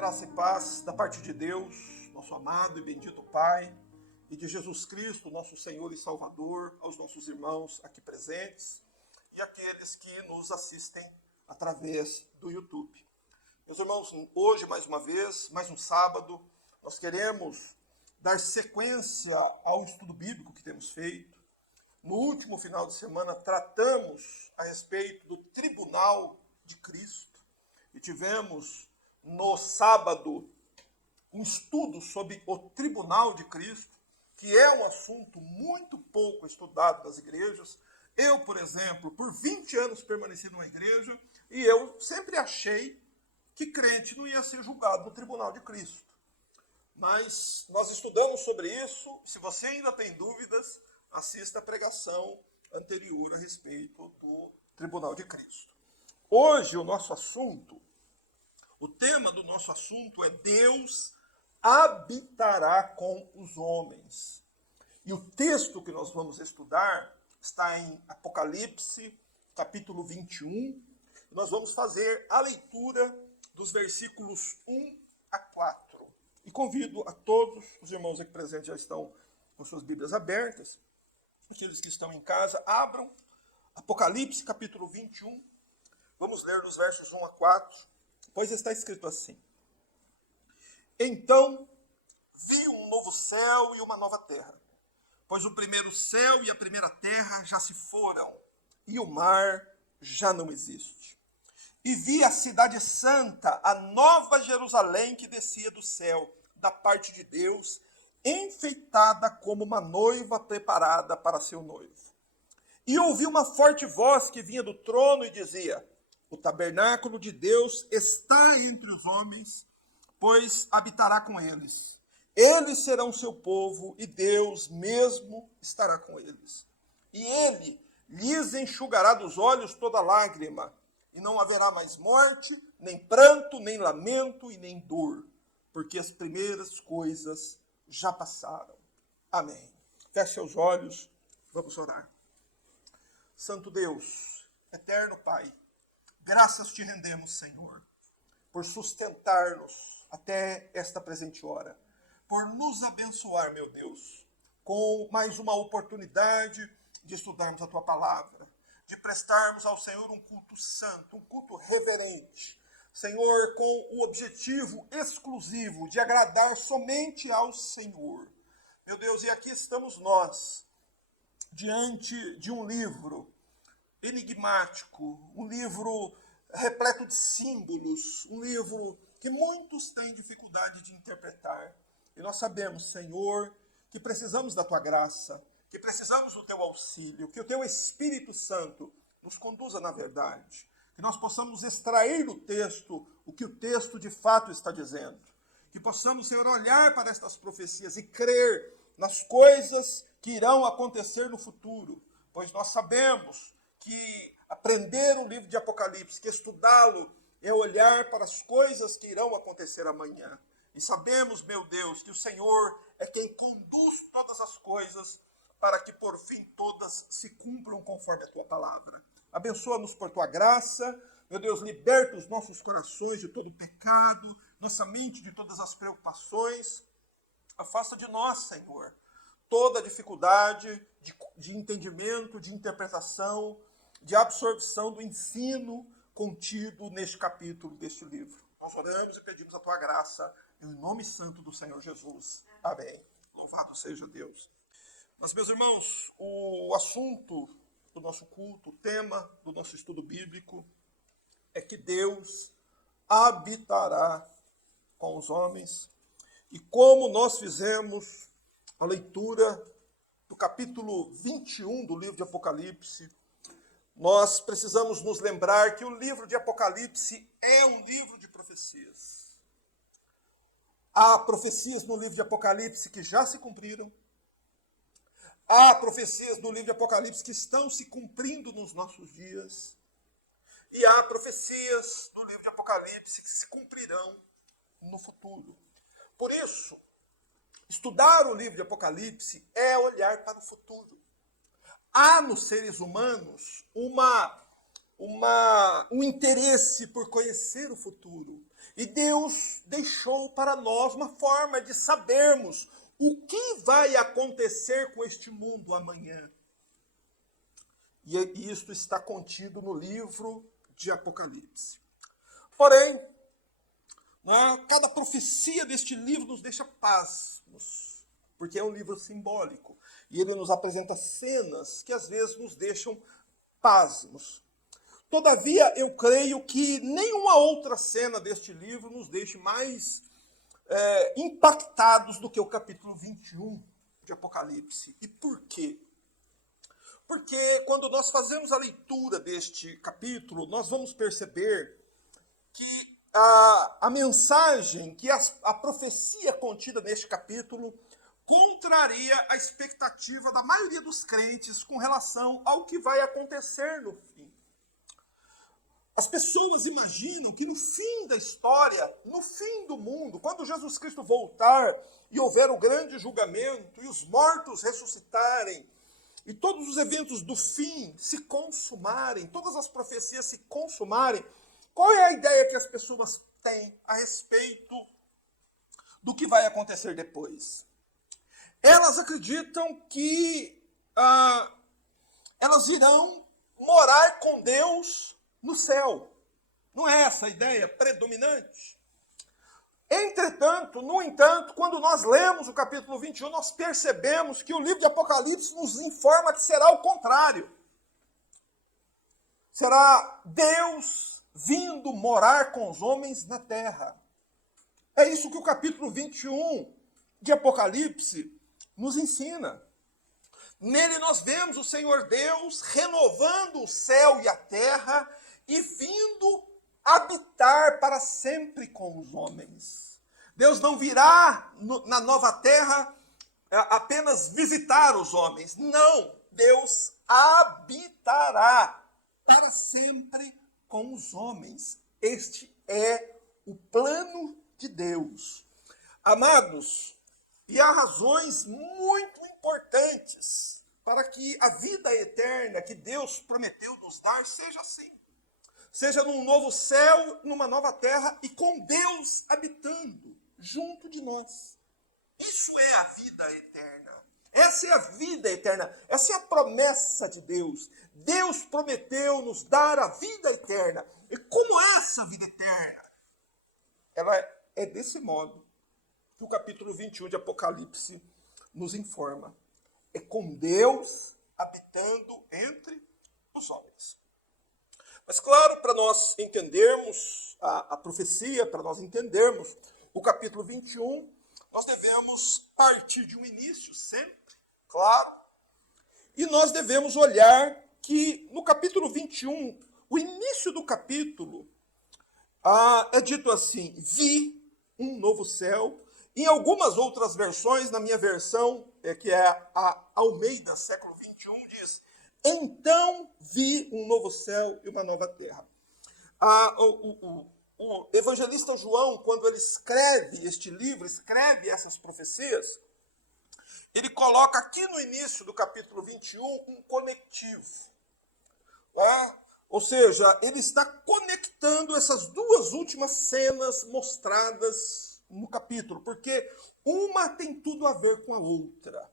Graça e paz da parte de Deus, nosso amado e bendito Pai, e de Jesus Cristo, nosso Senhor e Salvador, aos nossos irmãos aqui presentes e aqueles que nos assistem através do YouTube. Meus irmãos, hoje, mais uma vez, mais um sábado, nós queremos dar sequência ao estudo bíblico que temos feito. No último final de semana, tratamos a respeito do tribunal de Cristo e tivemos no sábado um estudo sobre o tribunal de Cristo, que é um assunto muito pouco estudado nas igrejas. Eu, por exemplo, por 20 anos permaneci numa igreja e eu sempre achei que crente não ia ser julgado no tribunal de Cristo. Mas nós estudamos sobre isso. Se você ainda tem dúvidas, assista a pregação anterior a respeito do tribunal de Cristo. Hoje o tema do nosso assunto é Deus habitará com os homens. E o texto que nós vamos estudar está em Apocalipse, capítulo 21. Nós vamos fazer a leitura dos versículos 1 a 4. E convido a todos, os irmãos aqui presentes já estão com suas Bíblias abertas, aqueles que estão em casa, abram Apocalipse, capítulo 21. Vamos ler dos versos 1 a 4. Pois está escrito assim: Então vi um novo céu e uma nova terra, pois o primeiro céu e a primeira terra já se foram, e o mar já não existe. E vi a cidade santa, a nova Jerusalém, que descia do céu, da parte de Deus, enfeitada como uma noiva preparada para seu noivo. E ouvi uma forte voz que vinha do trono e dizia: O tabernáculo de Deus está entre os homens, pois habitará com eles. Eles serão seu povo, e Deus mesmo estará com eles. E ele lhes enxugará dos olhos toda lágrima, e não haverá mais morte, nem pranto, nem lamento e nem dor, porque as primeiras coisas já passaram. Amém. Feche seus olhos, vamos orar. Santo Deus, eterno Pai, graças te rendemos, Senhor, por sustentar-nos até esta presente hora, por nos abençoar, meu Deus, com mais uma oportunidade de estudarmos a Tua Palavra, de prestarmos ao Senhor um culto santo, um culto reverente, Senhor, com o objetivo exclusivo de agradar somente ao Senhor. Meu Deus, e aqui estamos nós, diante de um livro enigmático, um livro repleto de símbolos, um livro que muitos têm dificuldade de interpretar. E nós sabemos, Senhor, que precisamos da Tua graça, que precisamos do Teu auxílio, que o Teu Espírito Santo nos conduza na verdade, que nós possamos extrair do texto o que o texto de fato está dizendo, que possamos, Senhor, olhar para estas profecias e crer nas coisas que irão acontecer no futuro, pois nós sabemos que aprender o livro de Apocalipse, que estudá-lo é olhar para as coisas que irão acontecer amanhã. E sabemos, meu Deus, que o Senhor é quem conduz todas as coisas para que por fim todas se cumpram conforme a Tua palavra. Abençoa-nos por Tua graça. Meu Deus, liberta os nossos corações de todo pecado, nossa mente de todas as preocupações. Afasta de nós, Senhor, toda dificuldade de entendimento, de interpretação, de absorção do ensino contido neste capítulo deste livro. Nós oramos e pedimos a Tua graça, em nome santo do Senhor Jesus. Amém. Louvado seja Deus. Mas, meus irmãos, o assunto do nosso culto, o tema do nosso estudo bíblico, é que Deus habitará com os homens. E como nós fizemos a leitura do capítulo 21 do livro de Apocalipse, nós precisamos nos lembrar que o livro de Apocalipse é um livro de profecias. Há profecias no livro de Apocalipse que já se cumpriram. Há profecias no livro de Apocalipse que estão se cumprindo nos nossos dias. E há profecias no livro de Apocalipse que se cumprirão no futuro. Por isso, estudar o livro de Apocalipse é olhar para o futuro. Há nos seres humanos um interesse por conhecer o futuro. E Deus deixou para nós uma forma de sabermos o que vai acontecer com este mundo amanhã. E isto está contido no livro de Apocalipse. Porém, cada profecia deste livro nos deixa pasmos, porque é um livro simbólico. E ele nos apresenta cenas que às vezes nos deixam pasmos. Todavia, eu creio que nenhuma outra cena deste livro nos deixe mais impactados do que o capítulo 21 de Apocalipse. E por quê? Porque quando nós fazemos a leitura deste capítulo, nós vamos perceber que a mensagem, que a profecia contida neste capítulo, contraria a expectativa da maioria dos crentes com relação ao que vai acontecer no fim. As pessoas imaginam que no fim da história, no fim do mundo, quando Jesus Cristo voltar e houver o grande julgamento e os mortos ressuscitarem, e todos os eventos do fim se consumarem, todas as profecias se consumarem, qual é a ideia que as pessoas têm a respeito do que vai acontecer depois? Elas acreditam que elas irão morar com Deus no céu. Não é essa a ideia predominante? Entretanto, no entanto, quando nós lemos o capítulo 21, nós percebemos que o livro de Apocalipse nos informa que será o contrário. Será Deus vindo morar com os homens na terra. É isso que o capítulo 21 de Apocalipse nos ensina. Nele nós vemos o Senhor Deus renovando o céu e a terra e vindo habitar para sempre com os homens. Deus não virá na nova terra apenas visitar os homens. Não, Deus habitará para sempre com os homens. Este é o plano de Deus. Amados, e há razões muito importantes para que a vida eterna que Deus prometeu nos dar seja assim. Seja num novo céu, numa nova terra e com Deus habitando junto de nós. Isso é a vida eterna. Essa é a vida eterna. Essa é a promessa de Deus. Deus prometeu nos dar a vida eterna. E como é essa vida eterna? Ela é desse modo que o capítulo 21 de Apocalipse nos informa. É com Deus habitando entre os homens. Mas claro, para nós entendermos a profecia, para nós entendermos o capítulo 21, nós devemos partir de um início sempre, claro, e nós devemos olhar que no capítulo 21, o início do capítulo, é dito assim: vi um novo céu. Em algumas outras versões, na minha versão, que é a Almeida, século 21, diz: então vi um novo céu e uma nova terra. O evangelista João, quando ele escreve este livro, escreve essas profecias, ele coloca aqui no início do capítulo 21 um conectivo. Ou seja, ele está conectando essas duas últimas cenas mostradas no capítulo, porque uma tem tudo a ver com a outra.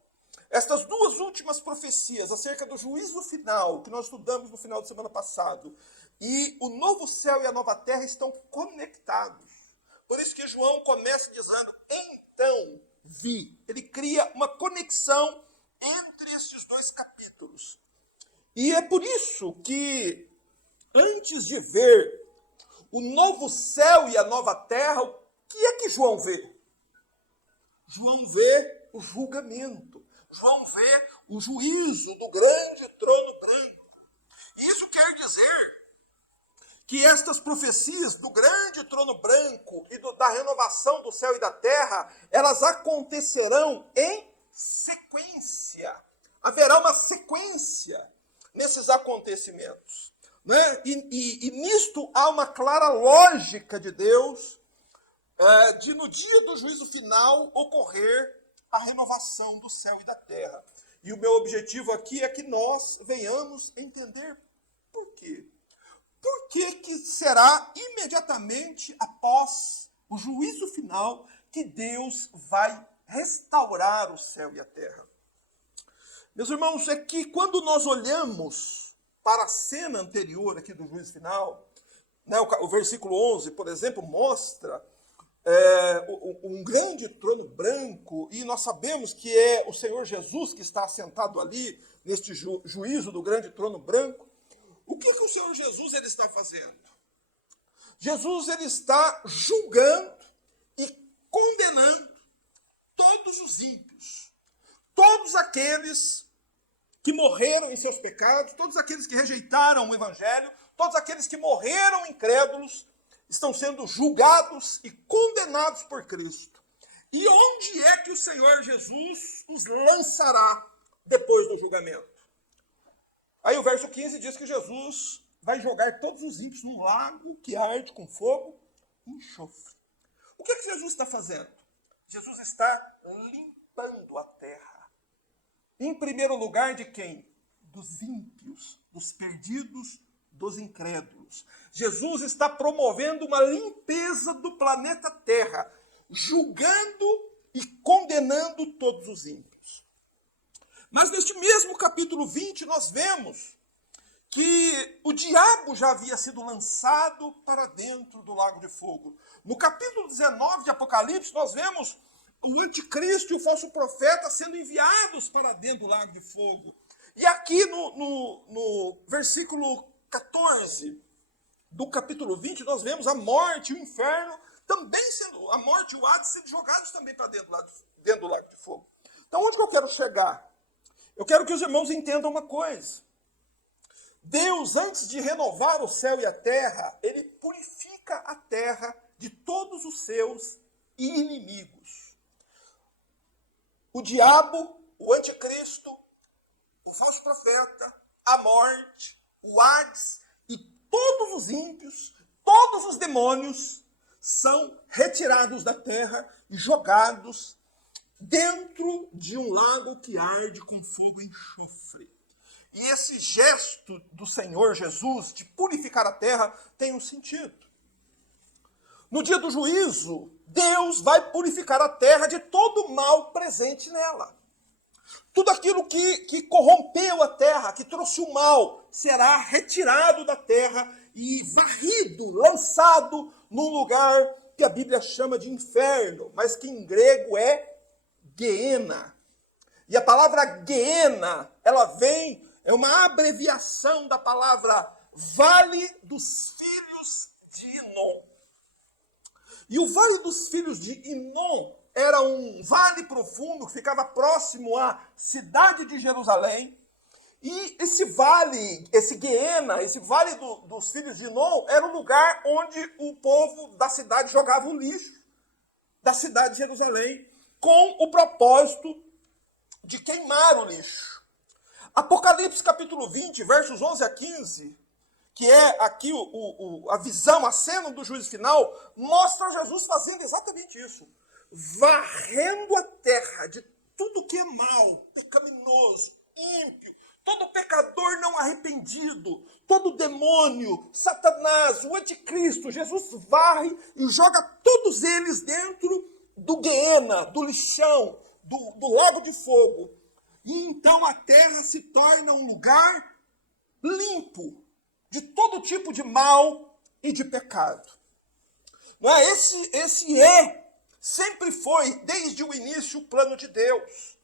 Estas duas últimas profecias acerca do juízo final, que nós estudamos no final de semana passado, e o novo céu e a nova terra estão conectados. Por isso que João começa dizendo, então vi. Ele cria uma conexão entre esses dois capítulos. E é por isso que, antes de ver o novo céu e a nova terra, o que é que João vê? João vê o julgamento. João vê o juízo do grande trono branco. Isso quer dizer que estas profecias do grande trono branco e da renovação do céu e da terra, elas acontecerão em sequência. Haverá uma sequência nesses acontecimentos. Né? E nisto há uma clara lógica de Deus de no dia do juízo final ocorrer a renovação do céu e da terra. E o meu objetivo aqui é que nós venhamos entender por quê. que será imediatamente após o juízo final que Deus vai restaurar o céu e a terra. Meus irmãos, é que quando nós olhamos para a cena anterior aqui do juízo final, né, o versículo 11, por exemplo, mostra um grande trono branco, e nós sabemos que é o Senhor Jesus que está assentado ali, neste juízo do grande trono branco. O que o Senhor Jesus ele está fazendo? Jesus ele está julgando e condenando todos os ímpios, todos aqueles que morreram em seus pecados, todos aqueles que rejeitaram o Evangelho, todos aqueles que morreram incrédulos, estão sendo julgados e condenados por Cristo. E onde é que o Senhor Jesus os lançará depois do julgamento? Aí o verso 15 diz que Jesus vai jogar todos os ímpios num lago que arde com fogo e enxofre. O que Jesus está fazendo? Jesus está limpando a terra. Em primeiro lugar, de quem? Dos ímpios, dos perdidos, dos incrédulos. Jesus está promovendo uma limpeza do planeta Terra, julgando e condenando todos os ímpios. Mas neste mesmo capítulo 20, nós vemos que o diabo já havia sido lançado para dentro do lago de fogo. No capítulo 19 de Apocalipse, nós vemos o anticristo e o falso profeta sendo enviados para dentro do lago de fogo. E aqui no versículo 14 do capítulo 20, nós vemos a morte e o inferno também sendo, a morte e o Hades sendo jogados também para dentro do lago de fogo. Então, onde que eu quero chegar? Eu quero que os irmãos entendam uma coisa. Deus, antes de renovar o céu e a terra, ele purifica a terra de todos os seus inimigos. O diabo, o anticristo, o falso profeta, a morte, o Hades e todos os ímpios, todos os demônios são retirados da terra e jogados dentro de um lago que arde com fogo e enxofre. E esse gesto do Senhor Jesus de purificar a terra tem um sentido. No dia do juízo, Deus vai purificar a terra de todo o mal presente nela. Tudo aquilo que corrompeu a terra, que trouxe o mal, será retirado da terra e varrido, lançado num lugar que a Bíblia chama de inferno, mas que em grego é Geena. E a palavra Geena, ela é uma abreviação da palavra Vale dos Filhos de Inom. E o Vale dos Filhos de Inom era um vale profundo que ficava próximo à cidade de Jerusalém. E esse vale, esse Geena, esse Vale dos Filhos de Inom, era o lugar onde o povo da cidade jogava o lixo da cidade de Jerusalém, com o propósito de queimar o lixo. Apocalipse capítulo 20, versos 11 a 15, que é aqui a visão, a cena do juízo final, mostra Jesus fazendo exatamente isso. Varrendo a terra de tudo que é mal, pecaminoso, ímpio, todo pecador não arrependido, todo demônio, Satanás, o anticristo. Jesus varre e joga todos eles dentro do Geena, do lixão, do lago de fogo. E então a terra se torna um lugar limpo de todo tipo de mal e de pecado. Não é? Sempre foi, desde o início, o plano de Deus.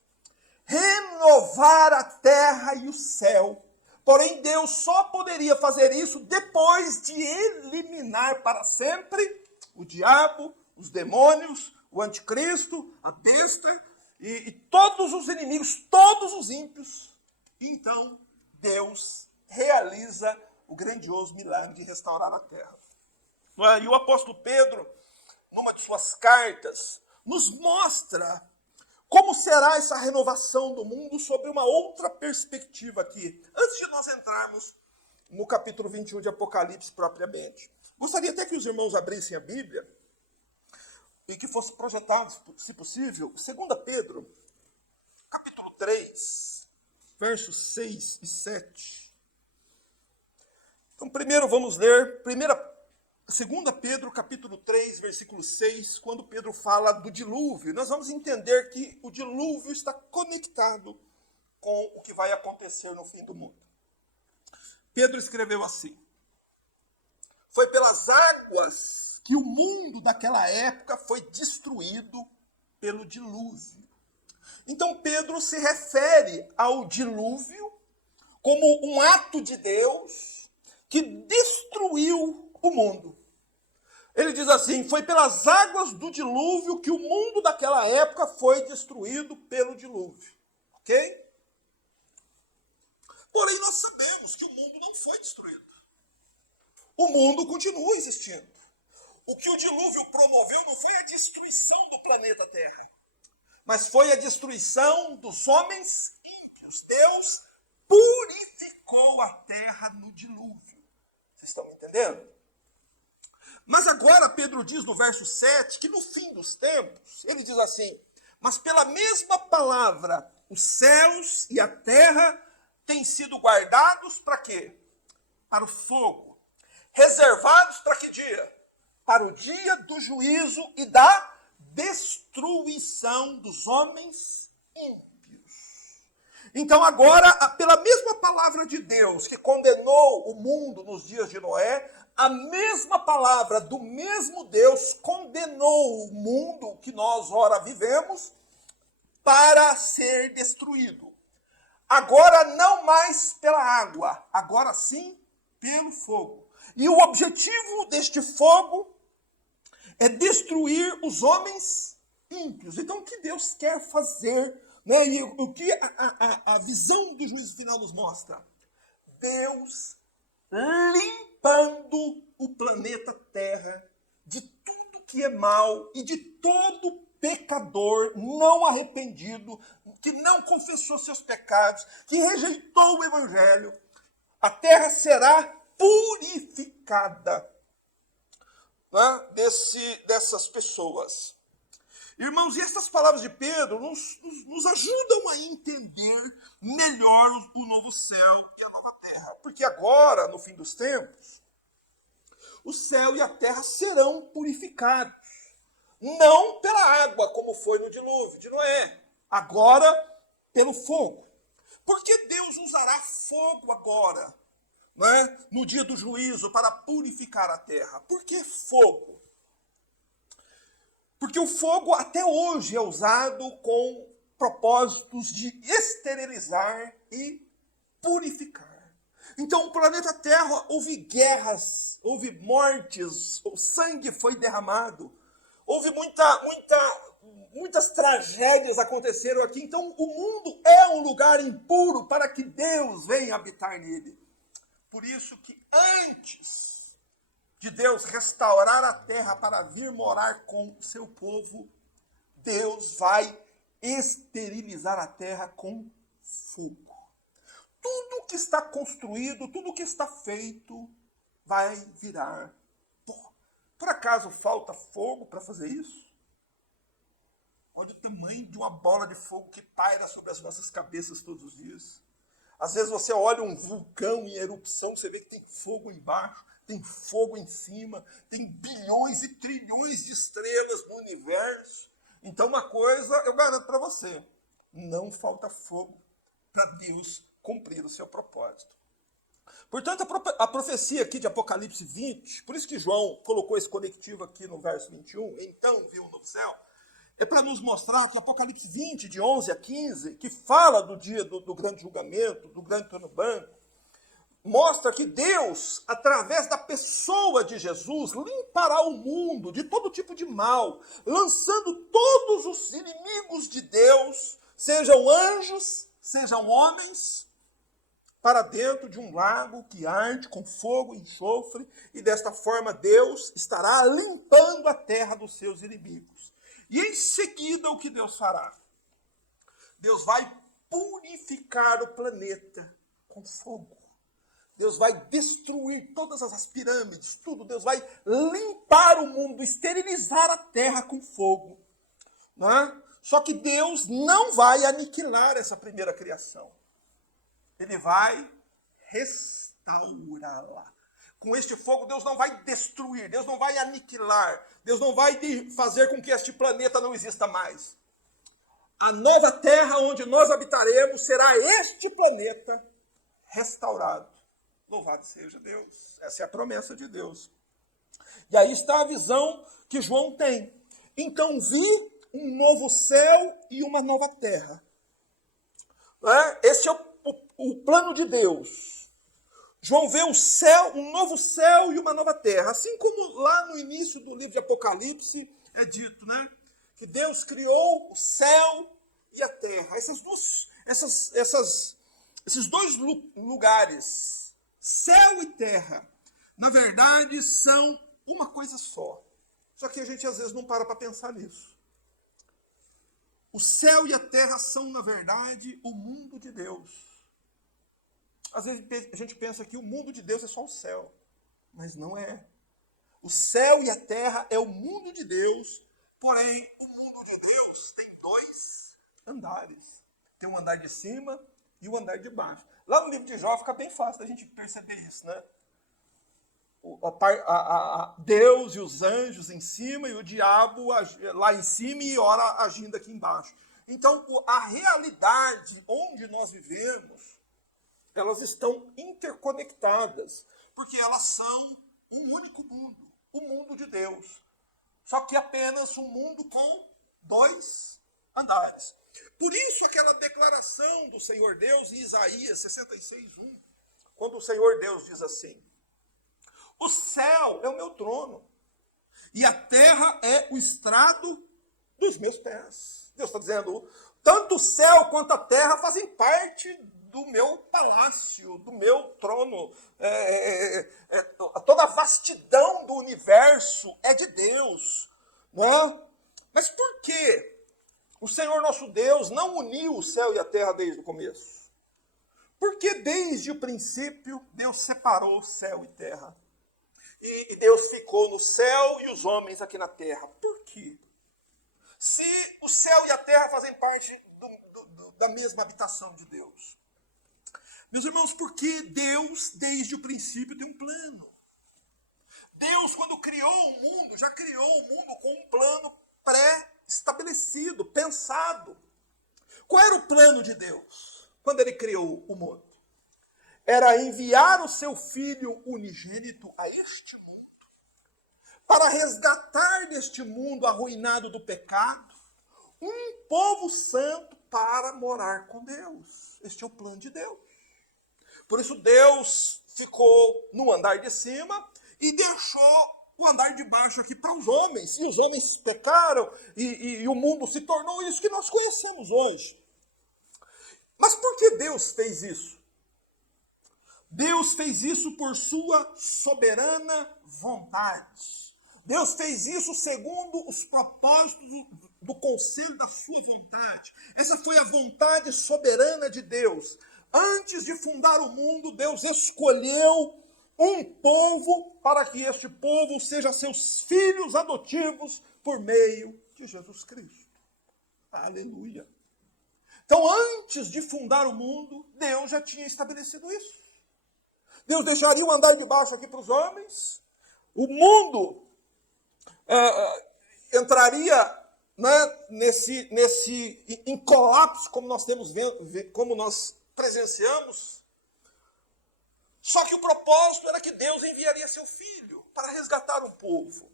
Renovar a terra e o céu. Porém, Deus só poderia fazer isso depois de eliminar para sempre o diabo, os demônios, o anticristo, a besta e todos os inimigos, todos os ímpios. Então, Deus realiza o grandioso milagre de restaurar a terra. E o apóstolo Pedro, numa de suas cartas, nos mostra como será essa renovação do mundo sob uma outra perspectiva aqui, antes de nós entrarmos no capítulo 21 de Apocalipse propriamente. Gostaria até que os irmãos abrissem a Bíblia e que fosse projetado, se possível, 2 Pedro, capítulo 3, versos 6 e 7. Então, primeiro vamos ler 2 Pedro, capítulo 3, versículo 6, quando Pedro fala do dilúvio. Nós vamos entender que o dilúvio está conectado com o que vai acontecer no fim do mundo. Pedro escreveu assim: foi pelas águas que o mundo daquela época foi destruído pelo dilúvio. Então Pedro se refere ao dilúvio como um ato de Deus que destruiu o mundo. Ele diz assim: foi pelas águas do dilúvio que o mundo daquela época foi destruído pelo dilúvio. Ok? Porém, nós sabemos que o mundo não foi destruído. O mundo continua existindo. O que o dilúvio promoveu não foi a destruição do planeta Terra, mas foi a destruição dos homens ímpios. Deus purificou a terra no dilúvio. Vocês estão me entendendo? Mas agora Pedro diz no verso 7 que no fim dos tempos, ele diz assim: mas pela mesma palavra, os céus e a terra têm sido guardados para quê? Para o fogo. Reservados para que dia? Para o dia do juízo e da destruição dos homens ímpios. Então agora, pela mesma palavra de Deus que condenou o mundo nos dias de Noé, a mesma palavra do mesmo Deus condenou o mundo que nós ora vivemos para ser destruído. Agora não mais pela água, agora sim pelo fogo. E o objetivo deste fogo é destruir os homens ímpios. Então o que Deus quer fazer, né? E o que a visão do juízo final nos mostra? Deus limpando o planeta Terra de tudo que é mal e de todo pecador não arrependido, que não confessou seus pecados, que rejeitou o evangelho. A terra será purificada, né, dessas pessoas. Irmãos, e essas palavras de Pedro nos ajudam a entender melhor o novo céu e a nova terra. Porque agora, no fim dos tempos, o céu e a terra serão purificados. Não pela água, como foi no dilúvio de Noé. Agora, pelo fogo. Por que Deus usará fogo agora, né, no dia do juízo, para purificar a terra? Por que fogo? Porque o fogo até hoje é usado com propósitos de esterilizar e purificar. Então, no planeta Terra houve guerras, houve mortes, o sangue foi derramado, houve muitas tragédias aconteceram aqui. Então, o mundo é um lugar impuro para que Deus venha habitar nele. Por isso que antes de Deus restaurar a terra para vir morar com o seu povo, Deus vai esterilizar a terra com fogo. Tudo que está construído, tudo que está feito, vai virar pó. Por acaso falta fogo para fazer isso? Olha o tamanho de uma bola de fogo que paira sobre as nossas cabeças todos os dias. Às vezes você olha um vulcão em erupção, você vê que tem fogo embaixo, tem fogo em cima, tem bilhões e trilhões de estrelas no universo. Então uma coisa eu garanto para você, não falta fogo para Deus cumprir o seu propósito. Portanto, a profecia aqui de Apocalipse 20, por isso que João colocou esse conectivo aqui no verso 21, então viu um novo céu, é para nos mostrar que Apocalipse 20, de 11 a 15, que fala do dia do grande julgamento, do grande trono branco, mostra que Deus, através da pessoa de Jesus, limpará o mundo de todo tipo de mal, lançando todos os inimigos de Deus, sejam anjos, sejam homens, para dentro de um lago que arde com fogo e enxofre, e desta forma Deus estará limpando a terra dos seus inimigos. E em seguida o que Deus fará? Deus vai purificar o planeta com fogo. Deus vai destruir todas as pirâmides, tudo. Deus vai limpar o mundo, esterilizar a terra com fogo. Né? Só que Deus não vai aniquilar essa primeira criação. Ele vai restaurá-la. com este fogo, Deus não vai destruir, Deus não vai aniquilar, Deus não vai fazer com que este planeta não exista mais. A nova terra onde nós habitaremos será este planeta restaurado. Louvado seja Deus. Essa é a promessa de Deus. E aí está a visão que João tem. Então vi um novo céu e uma nova terra. Esse é o plano de Deus. João vê o céu, um novo céu e uma nova terra. Assim como lá no início do livro de Apocalipse é dito, né? Que Deus criou o céu e a terra. Esses dois lugares, céu e terra, na verdade são uma coisa só. Só que a gente às vezes não para pensar nisso. O céu e a terra são, na verdade, o mundo de Deus. Às vezes a gente pensa que o mundo de Deus é só o céu, mas não é. O céu e a terra é o mundo de Deus, porém o mundo de Deus tem dois andares. Tem um andar de cima e o andar de baixo. Lá no livro de Jó fica bem fácil da gente perceber isso, né? Deus e os anjos em cima e o diabo lá em cima e ora agindo aqui embaixo. Então, a realidade onde nós vivemos, elas estão interconectadas, porque elas são um único mundo, o mundo de Deus. Só que apenas um mundo com dois andares. Por isso aquela declaração do Senhor Deus em Isaías 66:1, quando o Senhor Deus diz assim: o céu é o meu trono, e a terra é o estrado dos meus pés. Deus está dizendo, tanto o céu quanto a terra fazem parte do meu palácio, do meu trono. Toda a vastidão do universo é de Deus. Não é? Mas por que o Senhor nosso Deus não uniu o céu e a terra desde o começo? Porque desde o princípio Deus separou céu e terra. E Deus ficou no céu e os homens aqui na terra. Por quê? Se o céu e a terra fazem parte da mesma habitação de Deus. Meus irmãos, porque Deus, desde o princípio, tem um plano. Deus, quando criou o mundo, já criou o mundo com um plano pré-estabelecido, pensado. Qual era o plano de Deus quando ele criou o mundo? Era enviar o seu Filho unigênito a este mundo, para resgatar deste mundo arruinado do pecado, um povo santo para morar com Deus. Este é o plano de Deus. Por isso Deus ficou no andar de cima e deixou o andar de baixo aqui para os homens. E os homens pecaram e o mundo se tornou isso que nós conhecemos hoje. Mas por que Deus fez isso? Deus fez isso por sua soberana vontade. Deus fez isso segundo os propósitos do conselho da sua vontade. Essa foi a vontade soberana de Deus. Antes de fundar o mundo, Deus escolheu um povo para que este povo seja seus filhos adotivos por meio de Jesus Cristo. Aleluia. Então, antes de fundar o mundo, Deus já tinha estabelecido isso. Deus deixaria o andar de baixo aqui para os homens. O mundo entraria, né, em colapso, como nós como nós presenciamos. Só que o propósito era que Deus enviaria seu Filho para resgatar um povo.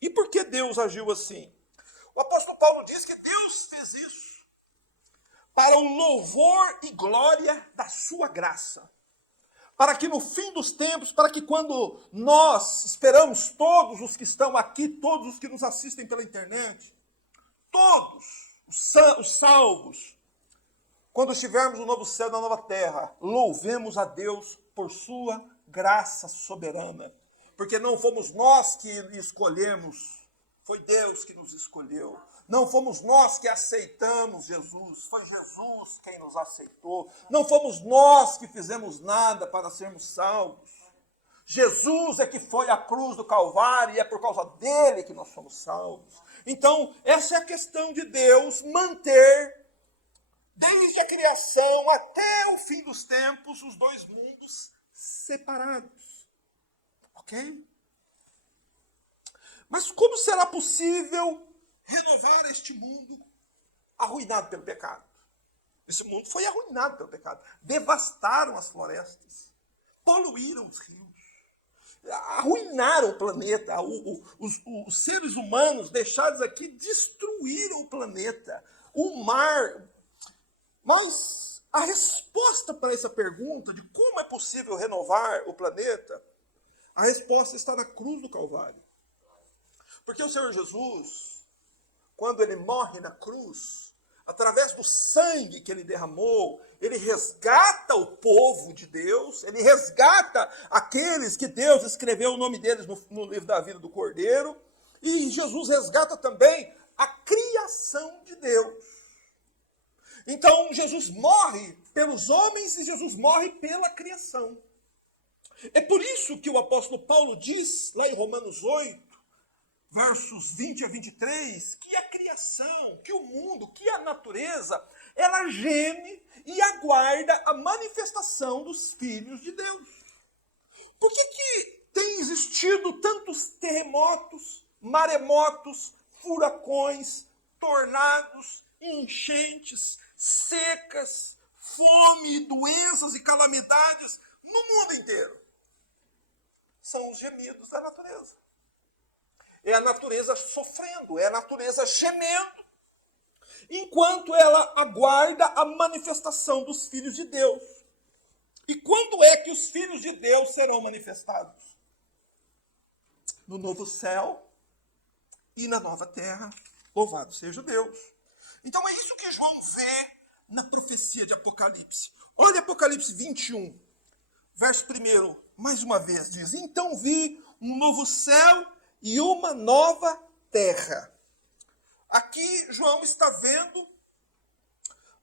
E por que Deus agiu assim? O apóstolo Paulo diz que Deus fez isso para o louvor e glória da sua graça. Para que no fim dos tempos, para que quando nós esperamos, todos os que estão aqui, todos os que nos assistem pela internet, todos os salvos, quando estivermos no novo céu e na nova terra, louvemos a Deus por sua graça soberana. Porque não fomos nós que escolhemos, foi Deus que nos escolheu. Não fomos nós que aceitamos Jesus, foi Jesus quem nos aceitou. Não fomos nós que fizemos nada para sermos salvos. Jesus é que foi à cruz do Calvário e é por causa dele que nós somos salvos. Então, essa é a questão de Deus manter, desde a criação até o fim dos tempos, os dois mundos separados. Ok? Mas como será possível renovar este mundo arruinado pelo pecado? Esse mundo foi arruinado pelo pecado. Devastaram as florestas, poluíram os rios, arruinaram o planeta. Os seres humanos deixados aqui destruíram o planeta, o mar. Mas a resposta para essa pergunta de como é possível renovar o planeta, a resposta está na cruz do Calvário. Porque o Senhor Jesus, quando ele morre na cruz, através do sangue que ele derramou, ele resgata o povo de Deus, ele resgata aqueles que Deus escreveu o nome deles no livro da vida do Cordeiro, e Jesus resgata também a criação de Deus. Então, Jesus morre pelos homens e Jesus morre pela criação. É por isso que o apóstolo Paulo diz, lá em Romanos 8, versos 20 a 23, que a criação, que o mundo, que a natureza, ela geme e aguarda a manifestação dos filhos de Deus. Por que tem existido tantos terremotos, maremotos, furacões, tornados, enchentes, secas, fome, doenças e calamidades no mundo inteiro? São os gemidos da natureza. É a natureza sofrendo, é a natureza gemendo, enquanto ela aguarda a manifestação dos filhos de Deus. E quando é que os filhos de Deus serão manifestados? No novo céu e na nova terra. Louvado seja Deus. Então é isso que João vê na profecia de Apocalipse. Olha Apocalipse 21, verso 1, mais uma vez, diz: então vi um novo céu e uma nova terra. Aqui João está vendo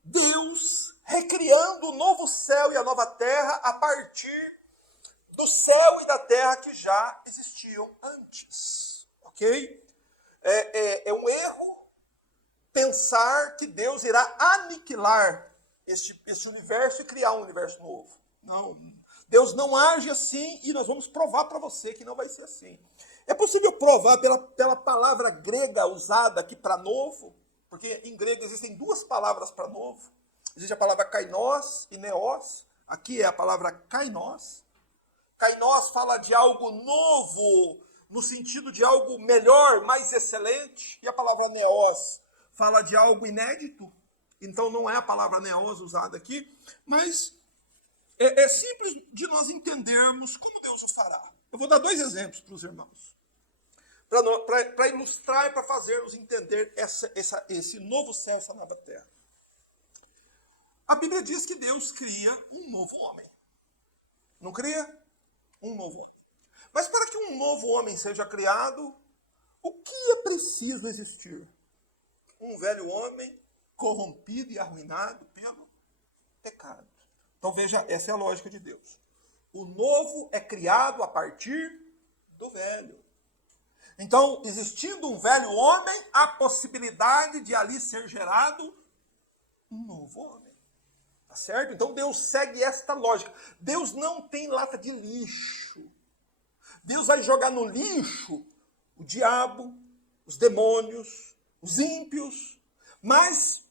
Deus recriando o novo céu e a nova terra a partir do céu e da terra que já existiam antes. Ok? É um erro pensar que Deus irá aniquilar este universo e criar um universo novo. Não. Deus não age assim e nós vamos provar para você que não vai ser assim. É possível provar pela palavra grega usada aqui para novo, porque em grego existem duas palavras para novo. Existe a palavra kainos e neos. Aqui é a palavra kainos. Kainos fala de algo novo, no sentido de algo melhor, mais excelente. E a palavra neos fala de algo inédito. Então não é a palavra neos usada aqui, mas é simples de nós entendermos como Deus o fará. Eu vou dar dois exemplos para os irmãos, para ilustrar e para fazer-nos entender esse novo céu, essa nova terra. A Bíblia diz que Deus cria um novo homem. Não cria? Um novo homem. Mas para que um novo homem seja criado, o que é preciso existir? Um velho homem corrompido e arruinado pelo pecado. Então veja, essa é a lógica de Deus. O novo é criado a partir do velho. Então, existindo um velho homem, há possibilidade de ali ser gerado um novo homem. Tá certo? Então Deus segue esta lógica. Deus não tem lata de lixo. Deus vai jogar no lixo o diabo, os demônios, os ímpios. Mas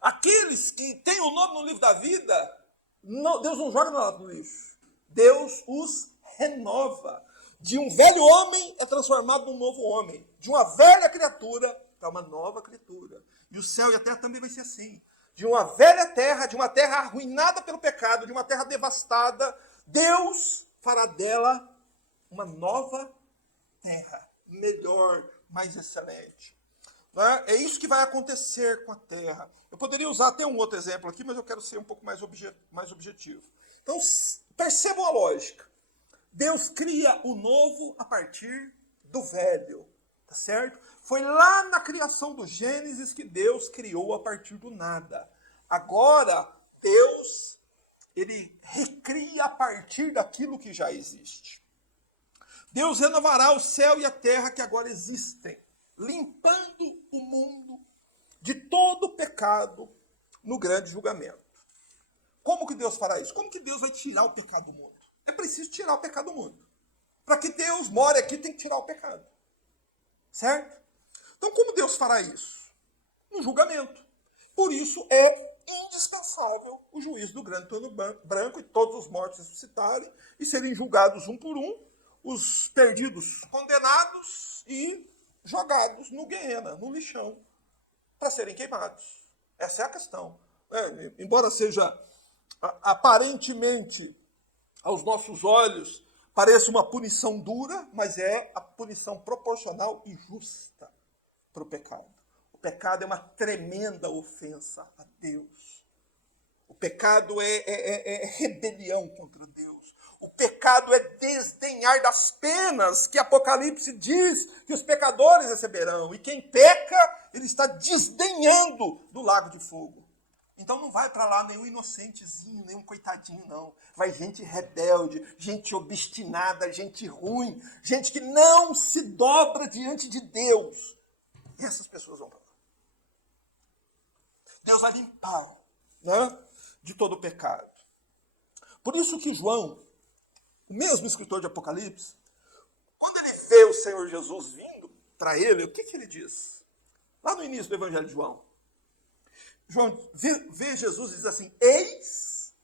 aqueles que têm o nome no livro da vida, Deus não joga na lata do lixo. Deus os renova. De um velho homem é transformado num novo homem. De uma velha criatura para uma nova criatura. E o céu e a terra também vai ser assim. De uma velha terra, de uma terra arruinada pelo pecado, de uma terra devastada, Deus fará dela uma nova terra. Melhor, mais excelente. É isso que vai acontecer com a terra. Eu poderia usar até um outro exemplo aqui, mas eu quero ser um pouco mais objetivo. Então, percebam a lógica. Deus cria o novo a partir do velho, tá certo? Foi lá na criação do Gênesis que Deus criou a partir do nada. Agora, Deus, ele recria a partir daquilo que já existe. Deus renovará o céu e a terra que agora existem, limpando o mundo de todo o pecado no grande julgamento. Como que Deus fará isso? Como que Deus vai tirar o pecado do mundo? É preciso tirar o pecado do mundo. Para que Deus more aqui, tem que tirar o pecado. Certo? Então, como Deus fará isso? No julgamento. Por isso é indispensável o juízo do grande trono branco e todos os mortos ressuscitarem e serem julgados um por um, os perdidos condenados e jogados no Guiena, no lixão, para serem queimados. Essa é a questão. Embora seja aparentemente, aos nossos olhos, pareça uma punição dura, mas é a punição proporcional e justa para o pecado. O pecado é uma tremenda ofensa a Deus. O pecado é rebelião contra Deus. O pecado é desdenhar das penas que Apocalipse diz que os pecadores receberão. E quem peca, ele está desdenhando do lago de fogo. Então não vai para lá nenhum inocentezinho, nenhum coitadinho, não. Vai gente rebelde, gente obstinada, gente ruim, gente que não se dobra diante de Deus. E essas pessoas vão para lá. Deus vai limpar, né, de todo o pecado. Por isso que João, o mesmo escritor de Apocalipse, quando ele vê o Senhor Jesus vindo para ele, o que ele diz? Lá no início do Evangelho de João. João vê Jesus e diz assim: eis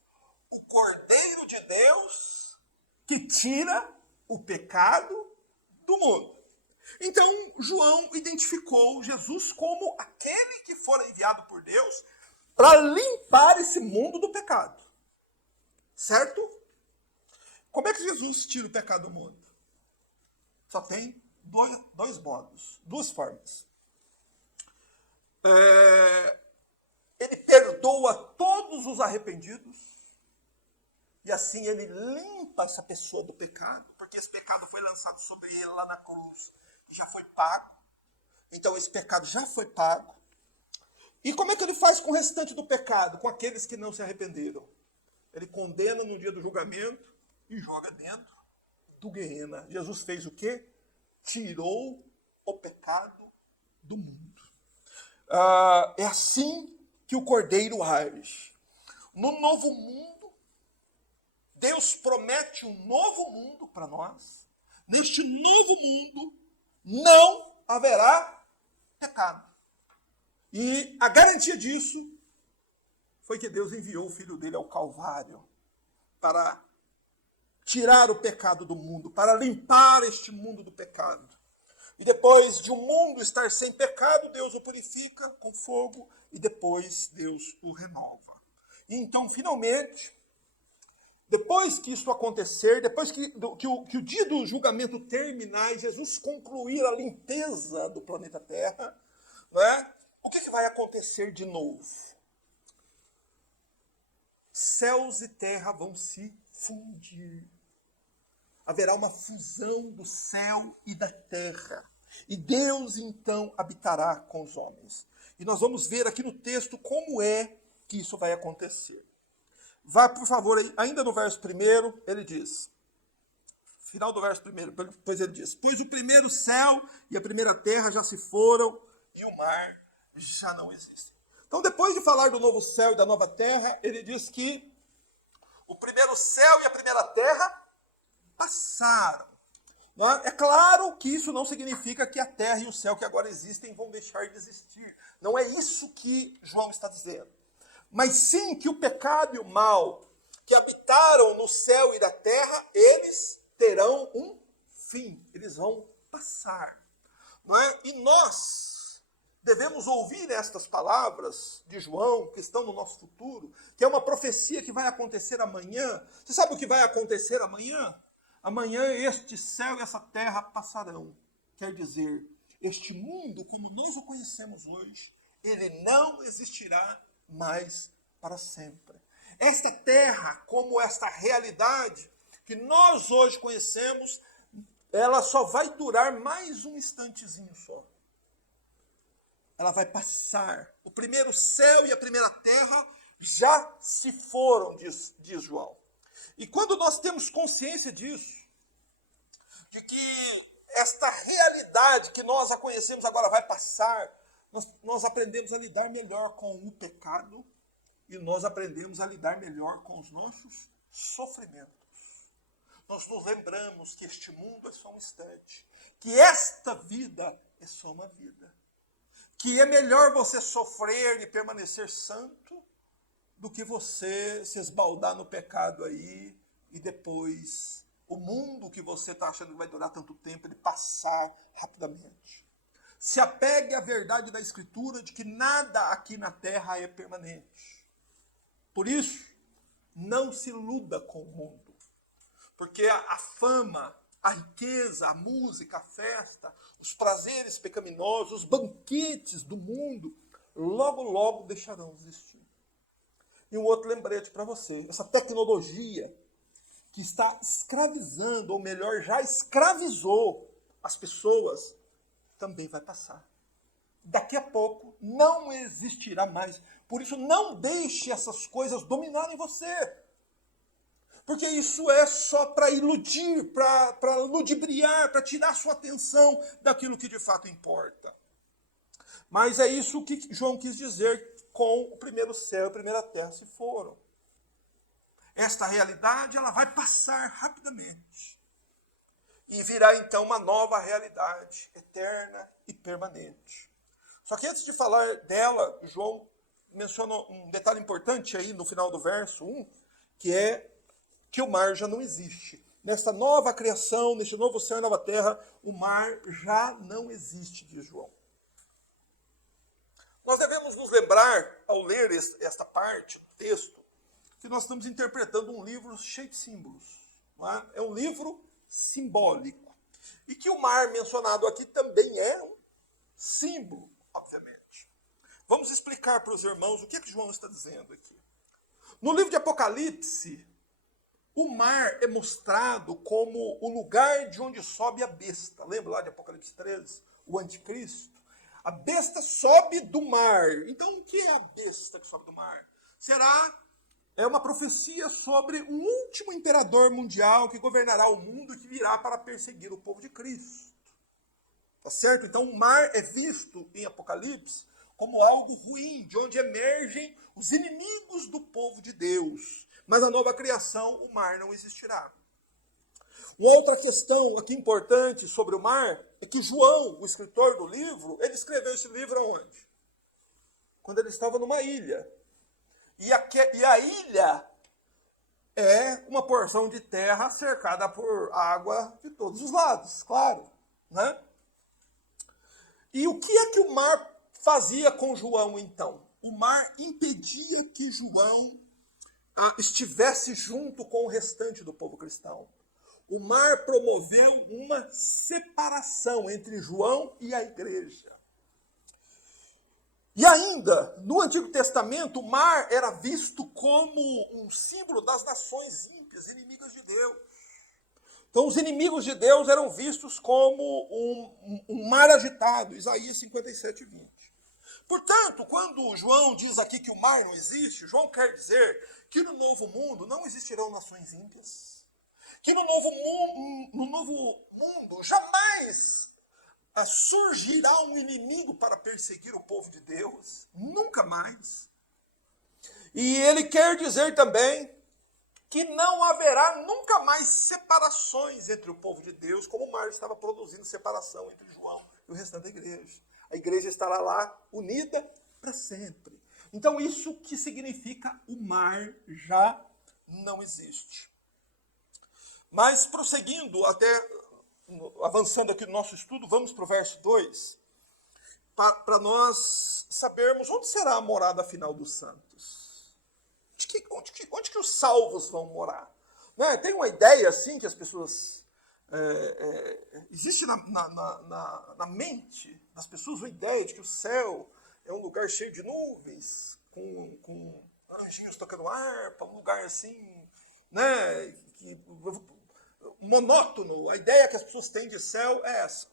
o Cordeiro de Deus que tira o pecado do mundo. Então, João identificou Jesus como aquele que fora enviado por Deus para limpar esse mundo do pecado. Certo? Como é que Jesus tira o pecado do mundo? Só tem dois modos, duas formas. Ele perdoa todos os arrependidos e assim ele limpa essa pessoa do pecado, porque esse pecado foi lançado sobre ele lá na cruz, já foi pago. Então esse pecado já foi pago. E como é que ele faz com o restante do pecado? Com aqueles que não se arrependeram. Ele condena no dia do julgamento e joga dentro do Guiena. Jesus fez o quê? Tirou o pecado do mundo. É assim que o Cordeiro age. No novo mundo, Deus promete um novo mundo para nós. Neste novo mundo, não haverá pecado. E a garantia disso foi que Deus enviou o Filho dele ao Calvário para tirar o pecado do mundo, para limpar este mundo do pecado. E depois de um mundo estar sem pecado, Deus o purifica com fogo e depois Deus o renova. E então, finalmente, depois que isso acontecer, depois que o dia do julgamento terminar e Jesus concluir a limpeza do planeta Terra, não é? O que vai acontecer de novo? Céus e terra vão se fundir. Haverá uma fusão do céu e da terra. E Deus, então, habitará com os homens. E nós vamos ver aqui no texto como é que isso vai acontecer. Vá, por favor, ainda no verso 1, ele diz, final do verso 1, pois ele diz: pois o primeiro céu e a primeira terra já se foram e o mar já não existe. Então, depois de falar do novo céu e da nova terra, ele diz que o primeiro céu e a primeira terra passaram. É claro que isso não significa que a terra e o céu que agora existem vão deixar de existir. Não é isso que João está dizendo. Mas sim que o pecado e o mal que habitaram no céu e na terra, eles terão um fim. Eles vão passar. Não é? E nós devemos ouvir estas palavras de João, que estão no nosso futuro, que é uma profecia que vai acontecer amanhã. Você sabe o que vai acontecer amanhã? Amanhã este céu e essa terra passarão. Quer dizer, este mundo, como nós o conhecemos hoje, ele não existirá mais para sempre. Esta terra, como esta realidade que nós hoje conhecemos, ela só vai durar mais um instantezinho só. Ela vai passar. O primeiro céu e a primeira terra já se foram, diz João. E quando nós temos consciência disso, de que esta realidade que nós a conhecemos agora vai passar, nós aprendemos a lidar melhor com o pecado e nós aprendemos a lidar melhor com os nossos sofrimentos. nós nos lembramos que este mundo é só um instante, que esta vida é só uma vida, que é melhor você sofrer e permanecer santo do que você se esbaldar no pecado aí e depois o mundo que você está achando que vai durar tanto tempo, ele passar rapidamente. Se apegue à verdade da Escritura de que nada aqui na terra é permanente. Por isso, não se iluda com o mundo. Porque a fama, a riqueza, a música, a festa, os prazeres pecaminosos, os banquetes do mundo, logo, logo deixarão de existir. E um outro lembrete para você. Essa tecnologia que está escravizando, ou melhor, já escravizou as pessoas, também vai passar. Daqui a pouco não existirá mais. Por isso, não deixe essas coisas dominarem você. Porque isso é só para iludir, para ludibriar, para tirar sua atenção daquilo que de fato importa. Mas é isso que João quis dizer com o primeiro céu e a primeira terra se foram. Esta realidade ela vai passar rapidamente. E virá então uma nova realidade, eterna e permanente. Só que antes de falar dela, João menciona um detalhe importante aí no final do verso 1, que é que o mar já não existe. Nesta nova criação, neste novo céu e nova terra, o mar já não existe, diz João. Nós devemos nos lembrar, ao ler esta parte do texto, que nós estamos interpretando um livro cheio de símbolos. Não é? É um livro simbólico. E que o mar mencionado aqui também é um símbolo, obviamente. Vamos explicar para os irmãos o que João está dizendo aqui. No livro de Apocalipse, o mar é mostrado como o lugar de onde sobe a besta. Lembra lá de Apocalipse 13? O anticristo. A besta sobe do mar. Então, o que é a besta que sobe do mar? É uma profecia sobre o último imperador mundial que governará o mundo e que virá para perseguir o povo de Cristo. Tá certo? Então, o mar é visto em Apocalipse como algo ruim, de onde emergem os inimigos do povo de Deus. Mas na nova criação, o mar não existirá. Uma outra questão aqui importante sobre o mar é que João, o escritor do livro, ele escreveu esse livro aonde? Quando ele estava numa ilha. E a ilha é uma porção de terra cercada por água de todos os lados, claro. Né? E o que é que o mar fazia com João, então? O mar impedia que João estivesse junto com o restante do povo cristão. O mar promoveu uma separação entre João e a igreja. E ainda, no Antigo Testamento, o mar era visto como um símbolo das nações ímpias, inimigas de Deus. Então, os inimigos de Deus eram vistos como um mar agitado, Isaías 57, 20. Portanto, quando João diz aqui que o mar não existe, João quer dizer que no novo mundo não existirão nações ímpias. Que no novo mundo jamais surgirá um inimigo para perseguir o povo de Deus. Nunca mais. E ele quer dizer também que não haverá nunca mais separações entre o povo de Deus, como o mar estava produzindo separação entre João e o restante da igreja. A igreja estará lá unida para sempre. Então isso que significa o mar já não existe. Mas prosseguindo, até avançando aqui no nosso estudo, vamos para o verso 2, para nós sabermos onde será a morada final dos santos. Onde que os salvos vão morar? Né? Tem uma ideia assim que as pessoas... existe na mente das pessoas uma ideia de que o céu é um lugar cheio de nuvens, com anjinhos tocando harpa, um lugar assim, né, monótono. A ideia que as pessoas têm de céu é essa.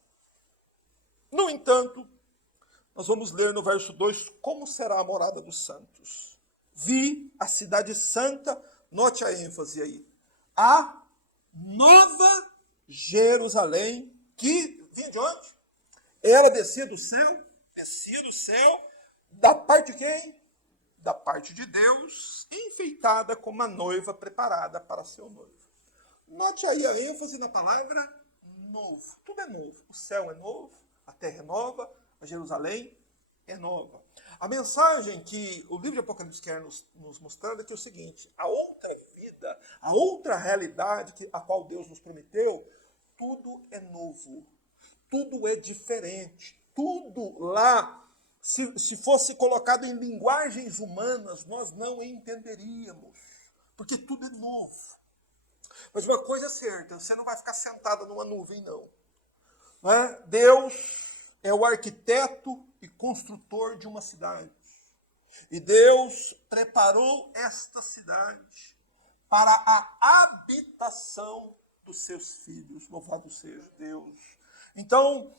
No entanto, nós vamos ler no verso 2 como será a morada dos santos. Vi a cidade santa, note a ênfase aí, a nova Jerusalém, que vinha de onde? Ela descia do céu, da parte de quem? Da parte de Deus, enfeitada como uma noiva preparada para seu noivo. Note aí a ênfase na palavra novo. Tudo é novo. O céu é novo, a terra é nova, a Jerusalém é nova. A mensagem que o livro de Apocalipse quer nos mostrar é que é o seguinte: a outra vida, a outra realidade a qual Deus nos prometeu, tudo é novo, tudo é diferente, tudo lá, se fosse colocado em linguagens humanas, nós não entenderíamos, porque tudo é novo. Mas uma coisa é certa, você não vai ficar sentada numa nuvem, não. Deus é o arquiteto e construtor de uma cidade. E Deus preparou esta cidade para a habitação dos seus filhos. Louvado seja Deus. Então,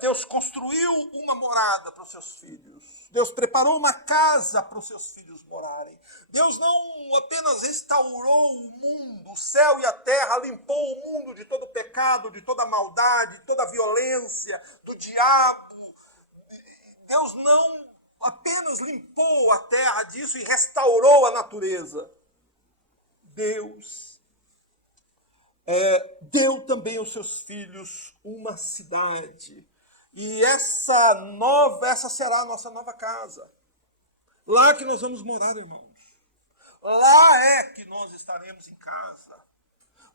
Deus construiu uma morada para os seus filhos. Deus preparou uma casa para os seus filhos morarem. Deus não apenas restaurou o mundo, o céu e a terra, limpou o mundo de todo pecado, de toda maldade, de toda violência, do diabo. Deus não apenas limpou a terra disso e restaurou a natureza. Deus deu também aos seus filhos uma cidade. E essa será a nossa nova casa. Lá que nós vamos morar, irmãos. Lá é que nós estaremos em casa.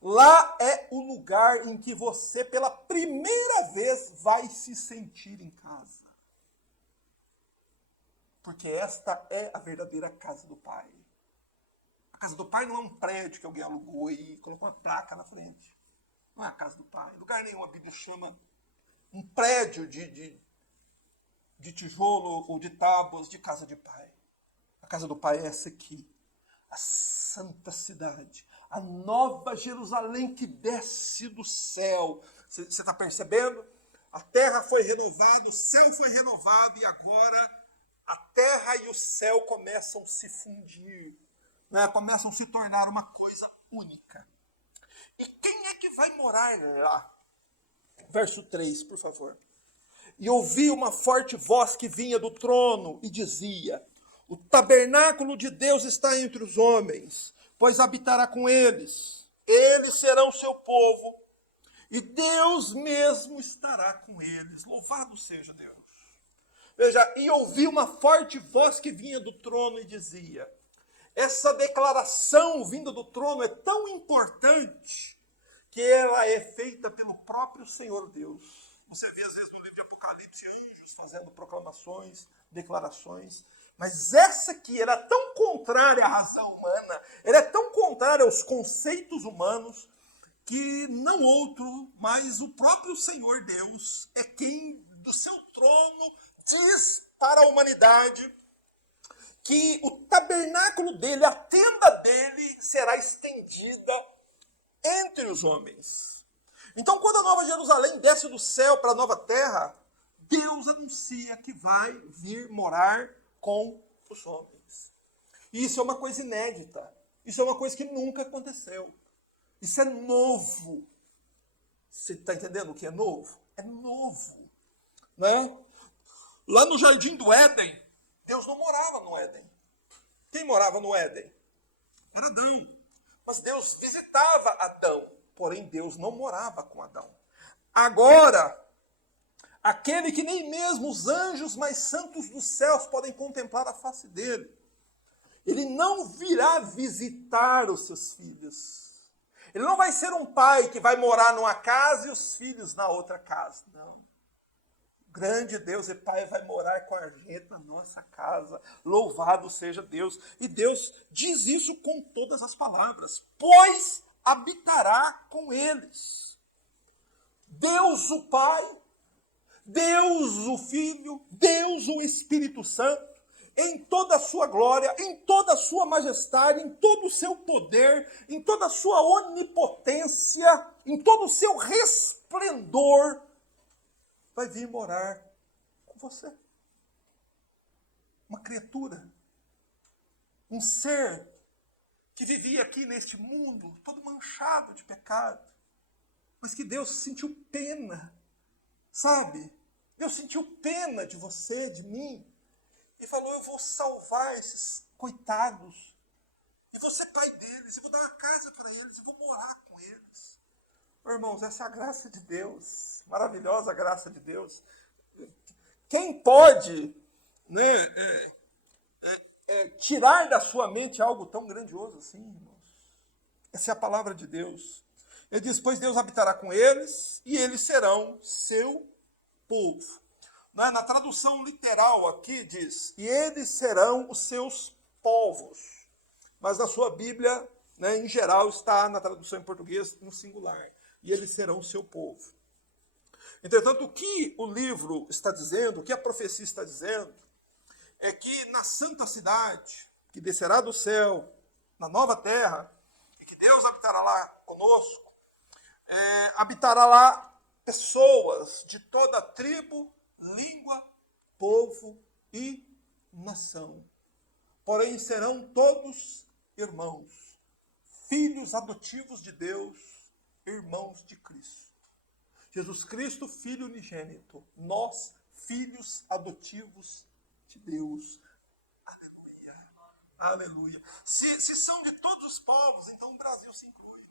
Lá é o lugar em que você, pela primeira vez, vai se sentir em casa. Porque esta é a verdadeira casa do Pai. A casa do Pai não é um prédio que alguém alugou e colocou uma placa na frente. Não é a casa do Pai. Lugar nenhum a Bíblia chama um prédio de tijolo ou de tábuas de casa de Pai. A casa do Pai é essa aqui. A santa cidade. A nova Jerusalém que desce do céu. Você está percebendo? A terra foi renovada, o céu foi renovado e agora a terra e o céu começam a se fundir. Começam a se tornar uma coisa única. E quem é que vai morar lá? Verso 3, por favor. E ouvi uma forte voz que vinha do trono e dizia: o tabernáculo de Deus está entre os homens, pois habitará com eles. Eles serão seu povo, e Deus mesmo estará com eles. Louvado seja Deus. Veja, e ouvi uma forte voz que vinha do trono e dizia. Essa declaração vinda do trono é tão importante que ela é feita pelo próprio Senhor Deus. Você vê às vezes no livro de Apocalipse anjos fazendo proclamações, declarações, mas essa aqui era tão contrária à razão humana, ela é tão contrária aos conceitos humanos, que não outro, mas o próprio Senhor Deus é quem do seu trono diz para a humanidade que o tabernáculo dele, a tenda dele, será estendida entre os homens. Então, quando a Nova Jerusalém desce do céu para a nova terra, Deus anuncia que vai vir morar com os homens. E isso é uma coisa inédita. Isso é uma coisa que nunca aconteceu. Isso é novo. Você está entendendo o que é novo? É novo. Né? Lá no Jardim do Éden, Deus não morava no Éden. Quem morava no Éden? Era Adão. Mas Deus visitava Adão. Porém, Deus não morava com Adão. Agora, aquele que nem mesmo os anjos mais santos dos céus podem contemplar a face dele, ele não virá visitar os seus filhos. Ele não vai ser um pai que vai morar numa casa e os filhos na outra casa. Não. Grande Deus e Pai vai morar com a gente na nossa casa. Louvado seja Deus. E Deus diz isso com todas as palavras. Pois habitará com eles. Deus o Pai, Deus o Filho, Deus o Espírito Santo, em toda a sua glória, em toda a sua majestade, em todo o seu poder, em toda a sua onipotência, em todo o seu resplendor, vai vir morar com você. Uma criatura, um ser que vivia aqui neste mundo, todo manchado de pecado, mas que Deus sentiu pena, sabe? Deus sentiu pena de você, de mim, e falou: eu vou salvar esses coitados, E vou ser pai deles, e vou dar uma casa para eles, e vou morar com eles. Irmãos, essa é a graça de Deus, maravilhosa graça de Deus. Quem pode, né, tirar da sua mente algo tão grandioso assim, irmãos? Essa é a palavra de Deus. Ele diz, pois Deus habitará com eles, e eles serão seu povo. Na tradução literal aqui diz, e eles serão os seus povos. Mas na sua Bíblia, né, em geral, está na tradução em português no singular. E eles serão o seu povo. Entretanto, o que o livro está dizendo, o que a profecia está dizendo, é que na santa cidade, que descerá do céu, na nova terra, e que Deus habitará lá conosco, habitará lá pessoas de toda tribo, língua, povo e nação. Porém, serão todos irmãos, filhos adotivos de Deus, irmãos de Cristo. Jesus Cristo, Filho unigênito, nós, filhos adotivos de Deus. Aleluia, aleluia. Se são de todos os povos, então o Brasil se inclui.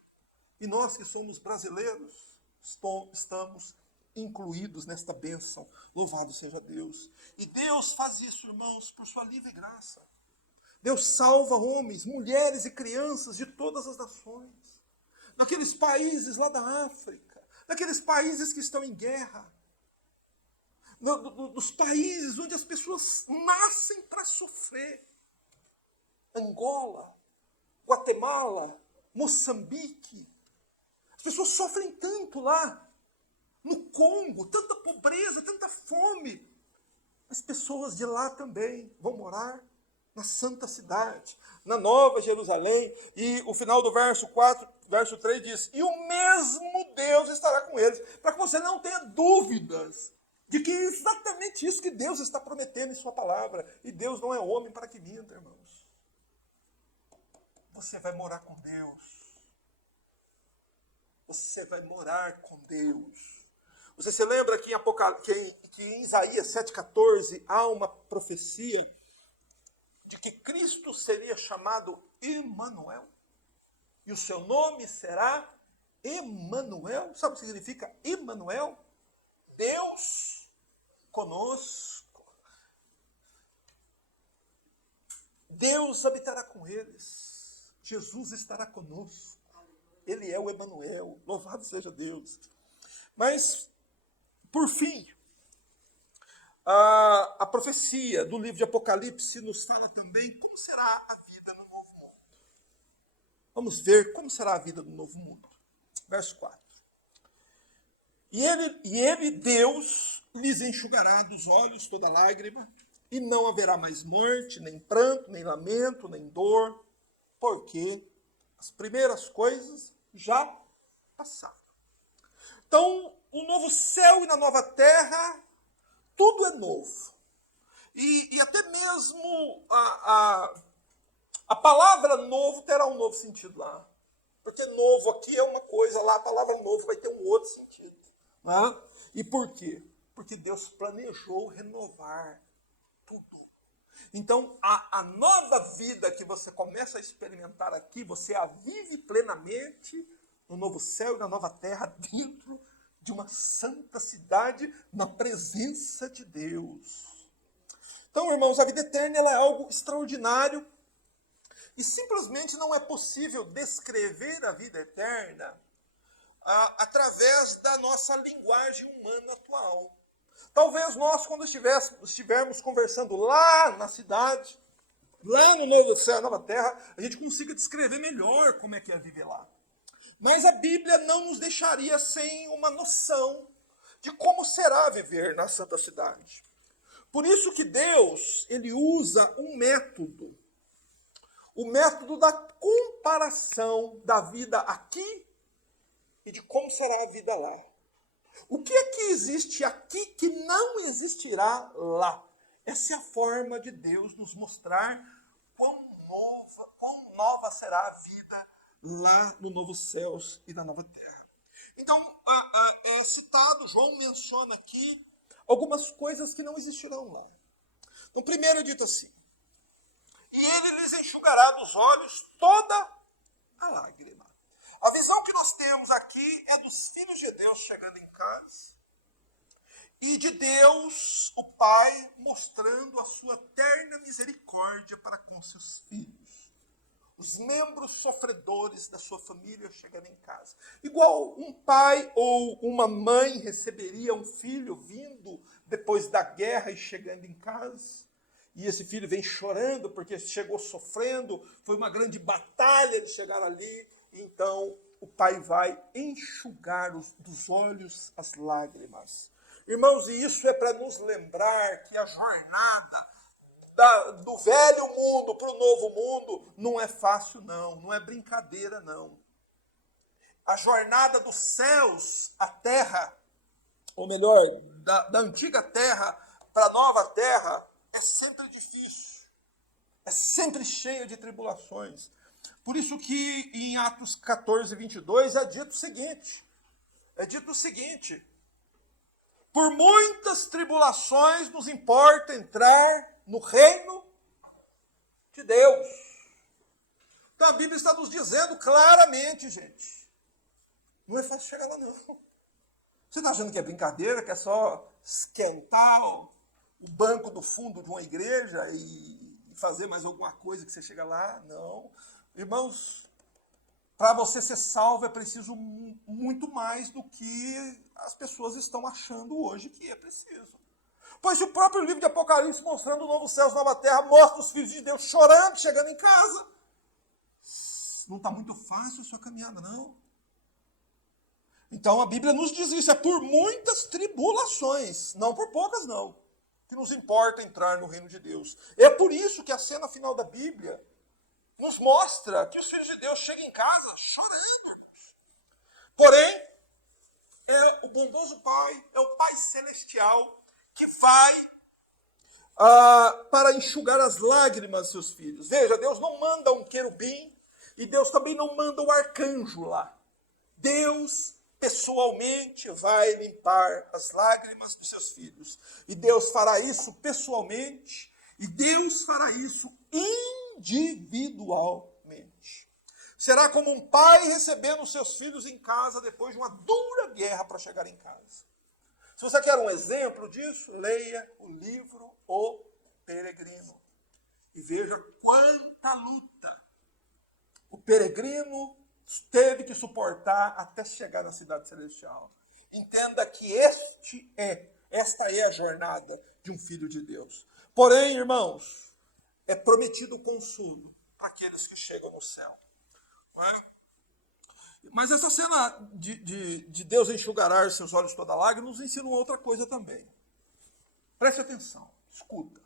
E nós que somos brasileiros, estamos incluídos nesta bênção. Louvado seja Deus. E Deus faz isso, irmãos, por sua livre graça. Deus salva homens, mulheres e crianças de todas as nações. Daqueles países lá da África, daqueles países que estão em guerra, dos países onde as pessoas nascem para sofrer. Angola, Guatemala, Moçambique. As pessoas sofrem tanto lá. No Congo, tanta pobreza, tanta fome. As pessoas de lá também vão morar na santa cidade, na nova Jerusalém. E o final do verso 4, verso 3 diz, e o mesmo Deus estará com eles, para que você não tenha dúvidas de que é exatamente isso que Deus está prometendo em sua palavra. E Deus não é homem para que minta, irmãos. Você vai morar com Deus. Você vai morar com Deus. Você se lembra que em Isaías 7,14 há uma profecia de que Cristo seria chamado Emanuel? E o seu nome será Emanuel. Sabe o que significa Emanuel? Deus conosco. Deus habitará com eles. Jesus estará conosco. Ele é o Emanuel. Louvado seja Deus. Mas, por fim, a profecia do livro de Apocalipse nos fala também como será a vida no novo mundo. Vamos ver como será a vida no novo mundo. Verso 4. E ele, Deus, lhes enxugará dos olhos toda lágrima, e não haverá mais morte, nem pranto, nem lamento, nem dor, porque as primeiras coisas já passaram. Então, no novo céu e na nova terra, tudo é novo. E até mesmo a palavra novo terá um novo sentido lá. Porque novo aqui é uma coisa, lá a palavra novo vai ter um outro sentido. Né? E por quê? Porque Deus planejou renovar tudo. Então, a nova vida que você começa a experimentar aqui, você a vive plenamente no novo céu e na nova terra, dentro de uma santa cidade, na presença de Deus. Então, irmãos, a vida eterna ela é algo extraordinário e simplesmente não é possível descrever a vida eterna através da nossa linguagem humana atual. Talvez nós, quando estivermos conversando lá na cidade, lá no novo céu, na nova terra, a gente consiga descrever melhor como é que é viver lá. Mas a Bíblia não nos deixaria sem uma noção de como será viver na santa cidade. Por isso que Deus, ele usa um método. O método da comparação da vida aqui e de como será a vida lá. O que é que existe aqui que não existirá lá? Essa é a forma de Deus nos mostrar quão nova será a vida lá no novo céus e na nova terra. Então, é citado, João menciona aqui algumas coisas que não existirão lá. Então, primeiro é dito assim, e ele lhes enxugará dos olhos toda a lágrima. A visão que nós temos aqui é dos filhos de Deus chegando em casa e de Deus, o Pai, mostrando a sua terna misericórdia para com seus filhos. Os membros sofredores da sua família chegando em casa. Igual um pai ou uma mãe receberia um filho vindo depois da guerra e chegando em casa. E esse filho vem chorando porque chegou sofrendo, foi uma grande batalha de chegar ali. Então o pai vai enxugar dos olhos as lágrimas. Irmãos, e isso é para nos lembrar que a jornada do velho mundo para o novo mundo não é fácil, não é brincadeira, não. A jornada dos céus à terra, ou melhor, da antiga terra para a nova terra, é sempre difícil, é sempre cheia de tribulações. Por isso que em Atos 14, 22 é dito o seguinte, por muitas tribulações nos importa entrar no reino de Deus. Então a Bíblia está nos dizendo claramente, gente, não é fácil chegar lá, não. Você está achando que é brincadeira, que é só esquentar o banco do fundo de uma igreja e fazer mais alguma coisa que você chega lá? Não. Irmãos, para você ser salvo é preciso muito mais do que as pessoas estão achando hoje que é preciso. Pois o próprio livro de Apocalipse, mostrando o novo céu e nova terra, mostra os filhos de Deus chorando, chegando em casa. Não está muito fácil a sua caminhada, não. Então a Bíblia nos diz isso, é por muitas tribulações, não por poucas, não, que nos importa entrar no reino de Deus. É por isso que a cena final da Bíblia nos mostra que os filhos de Deus chegam em casa chorando. Porém, é o bondoso Pai, é o Pai Celestial que vai para enxugar as lágrimas dos seus filhos. Veja, Deus não manda um querubim e Deus também não manda um arcanjo lá. Deus pessoalmente vai limpar as lágrimas dos seus filhos. E Deus fará isso pessoalmente e Deus fará isso individualmente. Será como um pai recebendo os seus filhos em casa depois de uma dura guerra para chegar em casa. Se você quer um exemplo disso, leia o livro O Peregrino. E veja quanta luta o peregrino teve que suportar até chegar na cidade celestial. Entenda que esta é a jornada de um filho de Deus. Porém, irmãos, é prometido consolo para aqueles que chegam no céu. Não é? Mas essa cena de Deus enxugará seus olhos toda lágrima nos ensina uma outra coisa também. Preste atenção, escuta.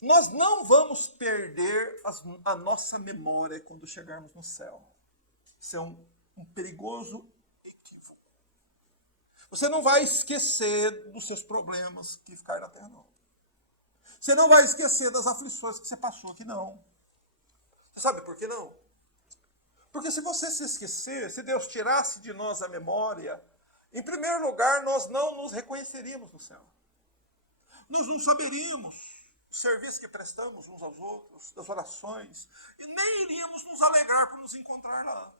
Nós não vamos perder a nossa memória quando chegarmos no céu. Isso é um perigoso equívoco. Você não vai esquecer dos seus problemas que ficaram na terra, não. Você não vai esquecer das aflições que você passou aqui, não. Você sabe por que não? Porque se você se esquecer, se Deus tirasse de nós a memória, em primeiro lugar, nós não nos reconheceríamos no céu. Nós não saberíamos o serviço que prestamos uns aos outros, das orações, e nem iríamos nos alegrar por nos encontrar lá.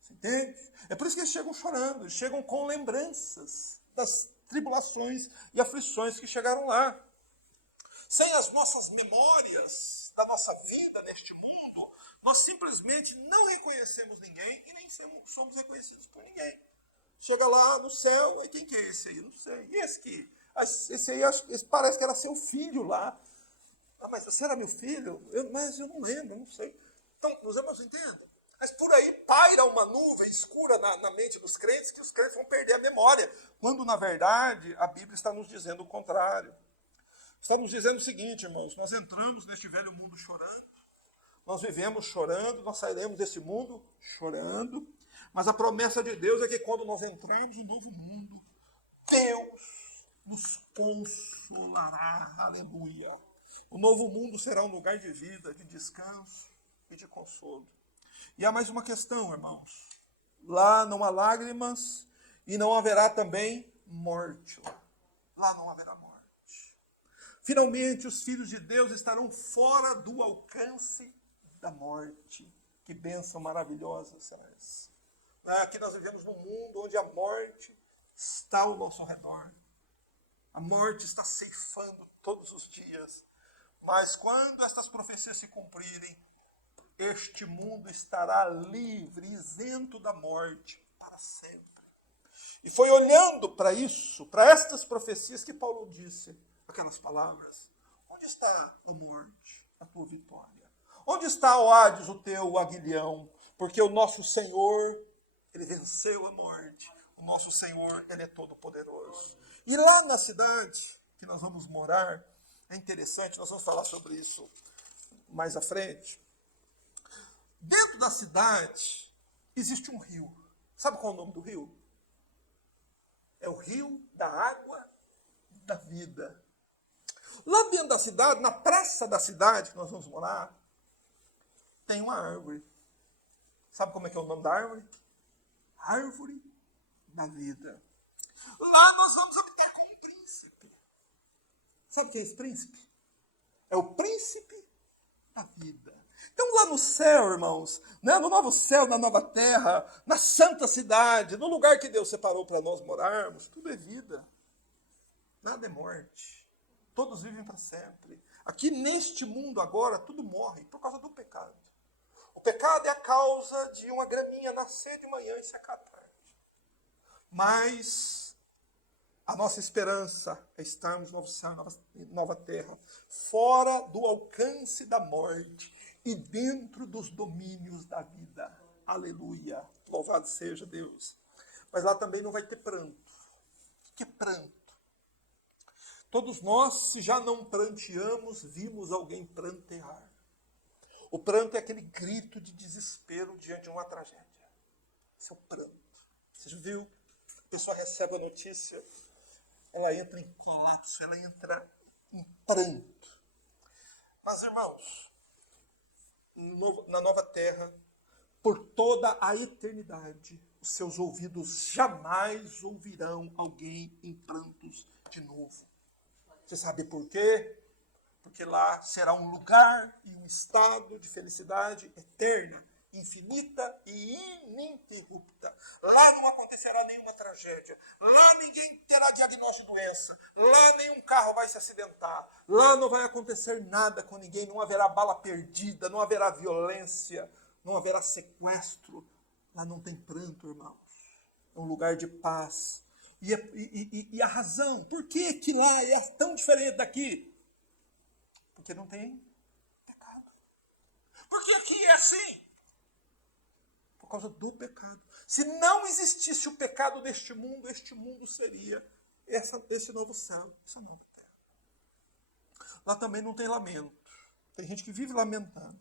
Você entende? É por isso que eles chegam chorando, eles chegam com lembranças das tribulações e aflições que chegaram lá. Sem as nossas memórias da nossa vida neste mundo, nós simplesmente não reconhecemos ninguém e nem somos reconhecidos por ninguém. Chega lá no céu, e quem que é esse aí? Não sei. E esse aí esse parece que era seu filho lá. Ah, mas você era meu filho? Mas eu não lembro, não sei. Então, meus irmãos, entendam? Mas por aí paira uma nuvem escura na mente dos crentes, que os crentes vão perder a memória. Quando, na verdade, a Bíblia está nos dizendo o contrário. Está nos dizendo o seguinte, irmãos, nós entramos neste velho mundo chorando, nós vivemos chorando, nós sairemos desse mundo chorando, mas a promessa de Deus é que quando nós entrarmos no novo mundo, Deus nos consolará, aleluia. O novo mundo será um lugar de vida, de descanso e de consolo. E há mais uma questão, irmãos. Lá não há lágrimas e não haverá também morte. Lá não haverá morte. Finalmente, os filhos de Deus estarão fora do alcance da morte. Que bênção maravilhosa será essa. Aqui nós vivemos num mundo onde a morte está ao nosso redor. A morte está ceifando todos os dias. Mas quando estas profecias se cumprirem, este mundo estará livre, isento da morte para sempre. E foi olhando para isso, para estas profecias, que Paulo disse aquelas palavras: onde está a morte, a tua vitória? Onde está, ó Hades, o teu aguilhão? Porque o nosso Senhor, ele venceu a morte. O nosso Senhor, ele é todo poderoso. E lá na cidade que nós vamos morar, é interessante, nós vamos falar sobre isso mais à frente. Dentro da cidade existe um rio. Sabe qual é o nome do rio? É o rio da água da vida. Lá dentro da cidade, na praça da cidade que nós vamos morar, tem uma árvore. Sabe como é que é o nome da árvore? Árvore da vida. Lá nós vamos habitar com um príncipe. Sabe quem é esse príncipe? É o príncipe da vida. Então lá no céu, irmãos, né, no novo céu, na nova terra, na santa cidade, no lugar que Deus separou para nós morarmos, tudo é vida. Nada é morte. Todos vivem para sempre. Aqui neste mundo agora, tudo morre por causa do pecado. O pecado é a causa de uma graminha nascer de manhã e secar à tarde. Mas a nossa esperança é estarmos no novo céu e nova terra, fora do alcance da morte e dentro dos domínios da vida. Aleluia! Louvado seja Deus! Mas lá também não vai ter pranto. O que é pranto? Todos nós, se já não pranteamos, vimos alguém prantear. O pranto é aquele grito de desespero diante de uma tragédia. Esse é o pranto. Você já viu? A pessoa recebe a notícia, ela entra em colapso, ela entra em pranto. Mas, irmãos, na nova terra, por toda a eternidade, os seus ouvidos jamais ouvirão alguém em prantos de novo. Você sabe por quê? Porque lá será um lugar e um estado de felicidade eterna, infinita e ininterrupta. Lá não acontecerá nenhuma tragédia. Lá ninguém terá diagnóstico de doença. Lá nenhum carro vai se acidentar. Lá não vai acontecer nada com ninguém. Não haverá bala perdida, não haverá violência, não haverá sequestro. Lá não tem pranto, irmãos. É um lugar de paz. E a razão, por que lá é tão diferente daqui? Porque não tem pecado. Porque aqui é assim. Por causa do pecado. Se não existisse o pecado deste mundo, este mundo seria esse novo céu, essa nova terra. Lá também não tem lamento. Tem gente que vive lamentando.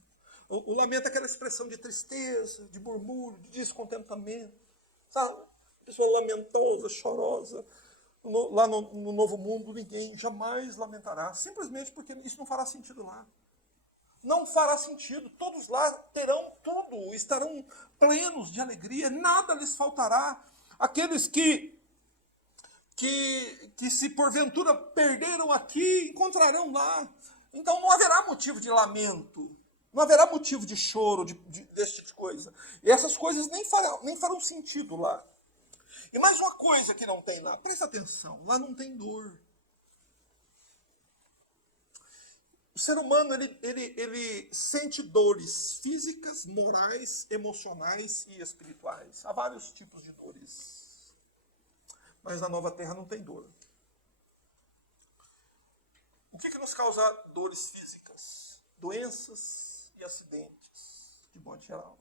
O lamento é aquela expressão de tristeza, de murmúrio, de descontentamento. Sabe? Pessoa lamentosa, chorosa. Lá no novo mundo, ninguém jamais lamentará. Simplesmente porque isso não fará sentido lá. Não fará sentido. Todos lá terão tudo. Estarão plenos de alegria. Nada lhes faltará. Aqueles que se porventura perderam aqui, encontrarão lá. Então não haverá motivo de lamento. Não haverá motivo de choro, desse tipo de coisa. E essas coisas nem farão sentido lá. E mais uma coisa que não tem lá, presta atenção, lá não tem dor. O ser humano, ele sente dores físicas, morais, emocionais e espirituais. Há vários tipos de dores. Mas na nova terra não tem dor. O que nos causa dores físicas? Doenças e acidentes, de modo geral.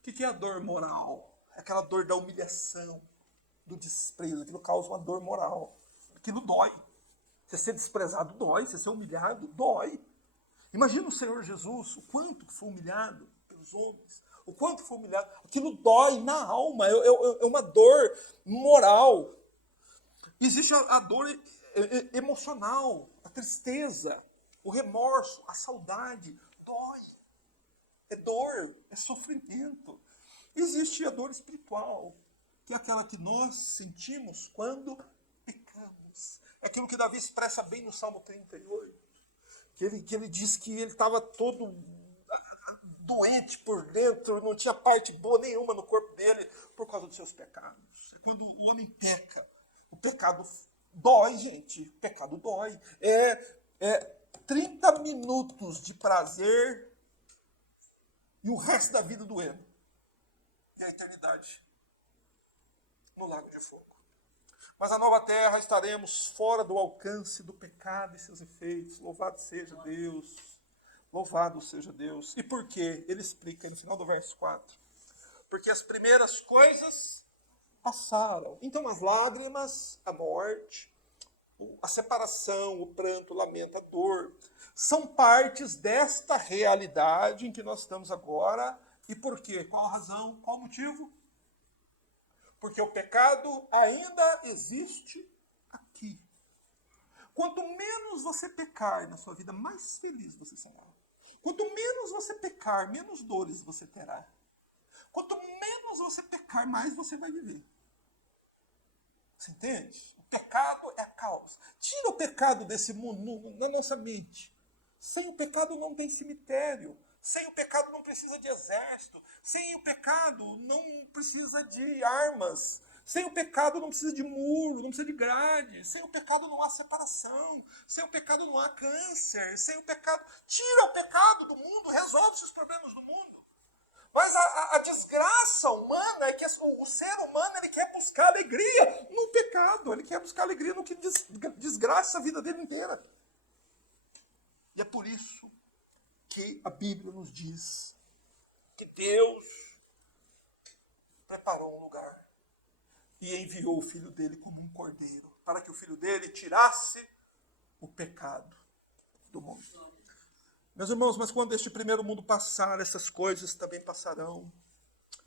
O que é a dor moral? É aquela dor da humilhação, do desprezo. Aquilo causa uma dor moral. Aquilo dói. Você ser desprezado dói, você ser humilhado dói. Imagina o Senhor Jesus, o quanto foi humilhado pelos homens, o quanto foi humilhado. Aquilo dói na alma, é uma dor moral. Existe a dor emocional, a tristeza, o remorso, a saudade. Dói. É dor, é sofrimento. Existe a dor espiritual, que é aquela que nós sentimos quando pecamos. É aquilo que Davi expressa bem no Salmo 38. Que ele diz que ele estava todo doente por dentro, não tinha parte boa nenhuma no corpo dele por causa dos seus pecados. É quando o homem peca. O pecado dói, gente. O pecado dói. É 30 minutos de prazer e o resto da vida doendo. E a eternidade no lago de fogo. Mas a nova terra estaremos fora do alcance do pecado e seus efeitos. Louvado seja Deus. Louvado seja Deus. E por quê? Ele explica no final do verso 4. Porque as primeiras coisas passaram. Então as lágrimas, a morte, a separação, o pranto, o lamento, a dor, são partes desta realidade em que nós estamos agora. E por quê? Qual a razão? Qual o motivo? Porque o pecado ainda existe aqui. Quanto menos você pecar na sua vida, mais feliz você será. Quanto menos você pecar, menos dores você terá. Quanto menos você pecar, mais você vai viver. Você entende? O pecado é a causa. Tira o pecado desse mundo na nossa mente. Sem o pecado não tem cemitério. Sem o pecado não precisa de exército. Sem o pecado não precisa de armas. Sem o pecado não precisa de muro, não precisa de grade. Sem o pecado não há separação. Sem o pecado não há câncer. Sem o pecado... Tira o pecado do mundo, resolve os problemas do mundo. Mas a desgraça humana é que o ser humano ele quer buscar alegria no pecado. Ele quer buscar alegria no que desgraça a vida dele inteira. E é por isso que a Bíblia nos diz que Deus preparou um lugar e enviou o Filho dele como um cordeiro, para que o Filho dele tirasse o pecado do mundo. Meus irmãos, mas quando este primeiro mundo passar, essas coisas também passarão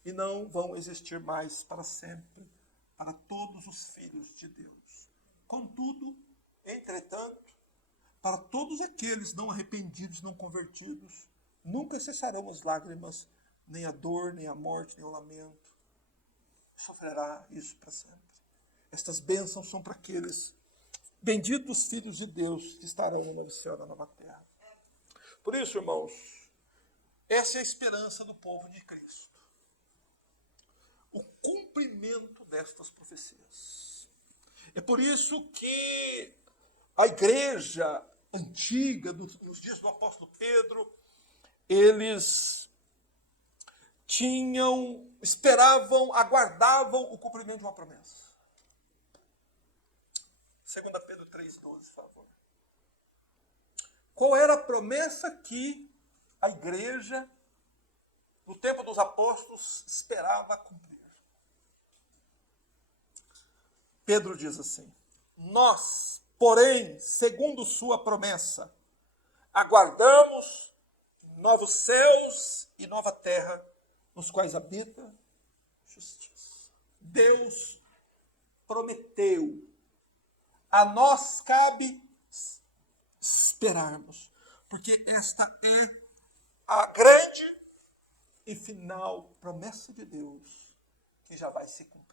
e não vão existir mais para sempre, para todos os filhos de Deus. Contudo, entretanto, para todos aqueles não arrependidos, não convertidos, nunca cessarão as lágrimas, nem a dor, nem a morte, nem o lamento. Sofrerá isso para sempre. Estas bênçãos são para aqueles benditos filhos de Deus que estarão no novo céu e na nova terra. Por isso, irmãos, essa é a esperança do povo de Cristo. O cumprimento destas profecias. É por isso que a igreja antiga, nos dias do apóstolo Pedro, eles esperavam, aguardavam o cumprimento de uma promessa. 2 Pedro 3,12, por favor. Qual era a promessa que a igreja, no tempo dos apóstolos, esperava cumprir? Pedro diz assim: nós, porém, segundo sua promessa, aguardamos novos céus e nova terra, nos quais habita justiça. Deus prometeu. A nós cabe esperarmos, porque esta é a grande e final promessa de Deus, que já vai se cumprir.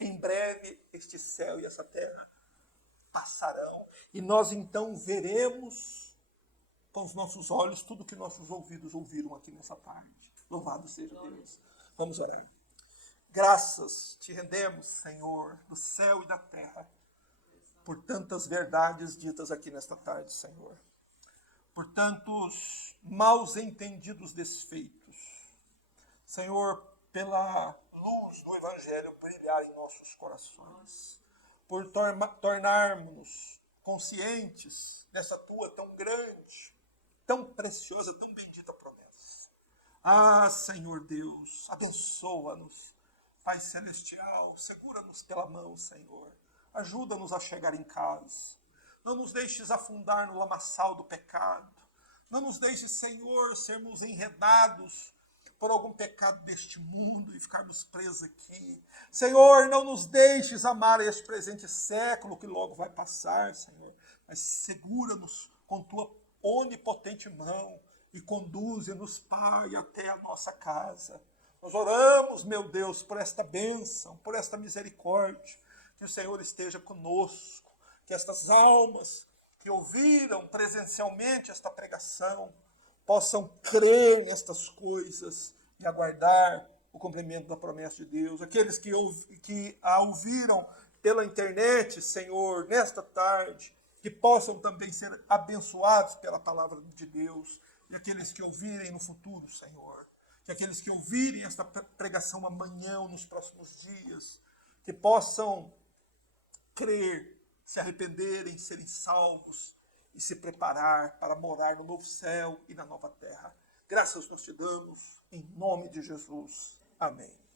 Em breve, este céu e essa terra passarão, e nós então veremos com os nossos olhos tudo que nossos ouvidos ouviram aqui nessa tarde. Louvado seja Deus. Vamos orar. Graças te rendemos, Senhor, do céu e da terra, por tantas verdades ditas aqui nesta tarde, Senhor. Por tantos maus entendidos desfeitos. Senhor, pela luz do Evangelho brilhar em nossos corações. Por tornarmos-nos conscientes dessa tua tão grande, tão preciosa, tão bendita promessa. Ah, Senhor Deus, abençoa-nos. Pai Celestial, segura-nos pela mão, Senhor. Ajuda-nos a chegar em casa. Não nos deixes afundar no lamaçal do pecado. Não nos deixes, Senhor, sermos enredados por algum pecado deste mundo e ficarmos presos aqui. Senhor, não nos deixes amar este presente século que logo vai passar, Senhor. Mas segura-nos com tua onipotente mão e conduze-nos, Pai, até a nossa casa. Nós oramos, meu Deus, por esta bênção, por esta misericórdia. Que o Senhor esteja conosco, que estas almas que ouviram presencialmente esta pregação possam crer nestas coisas e aguardar o cumprimento da promessa de Deus. Aqueles que a ouviram pela internet, Senhor, nesta tarde, que possam também ser abençoados pela palavra de Deus. E aqueles que ouvirem no futuro, Senhor, que aqueles que ouvirem esta pregação amanhã ou nos próximos dias, que possam crer, se arrependerem, serem salvos e se preparar para morar no novo céu e na nova terra. Graças nós te damos, em nome de Jesus. Amém.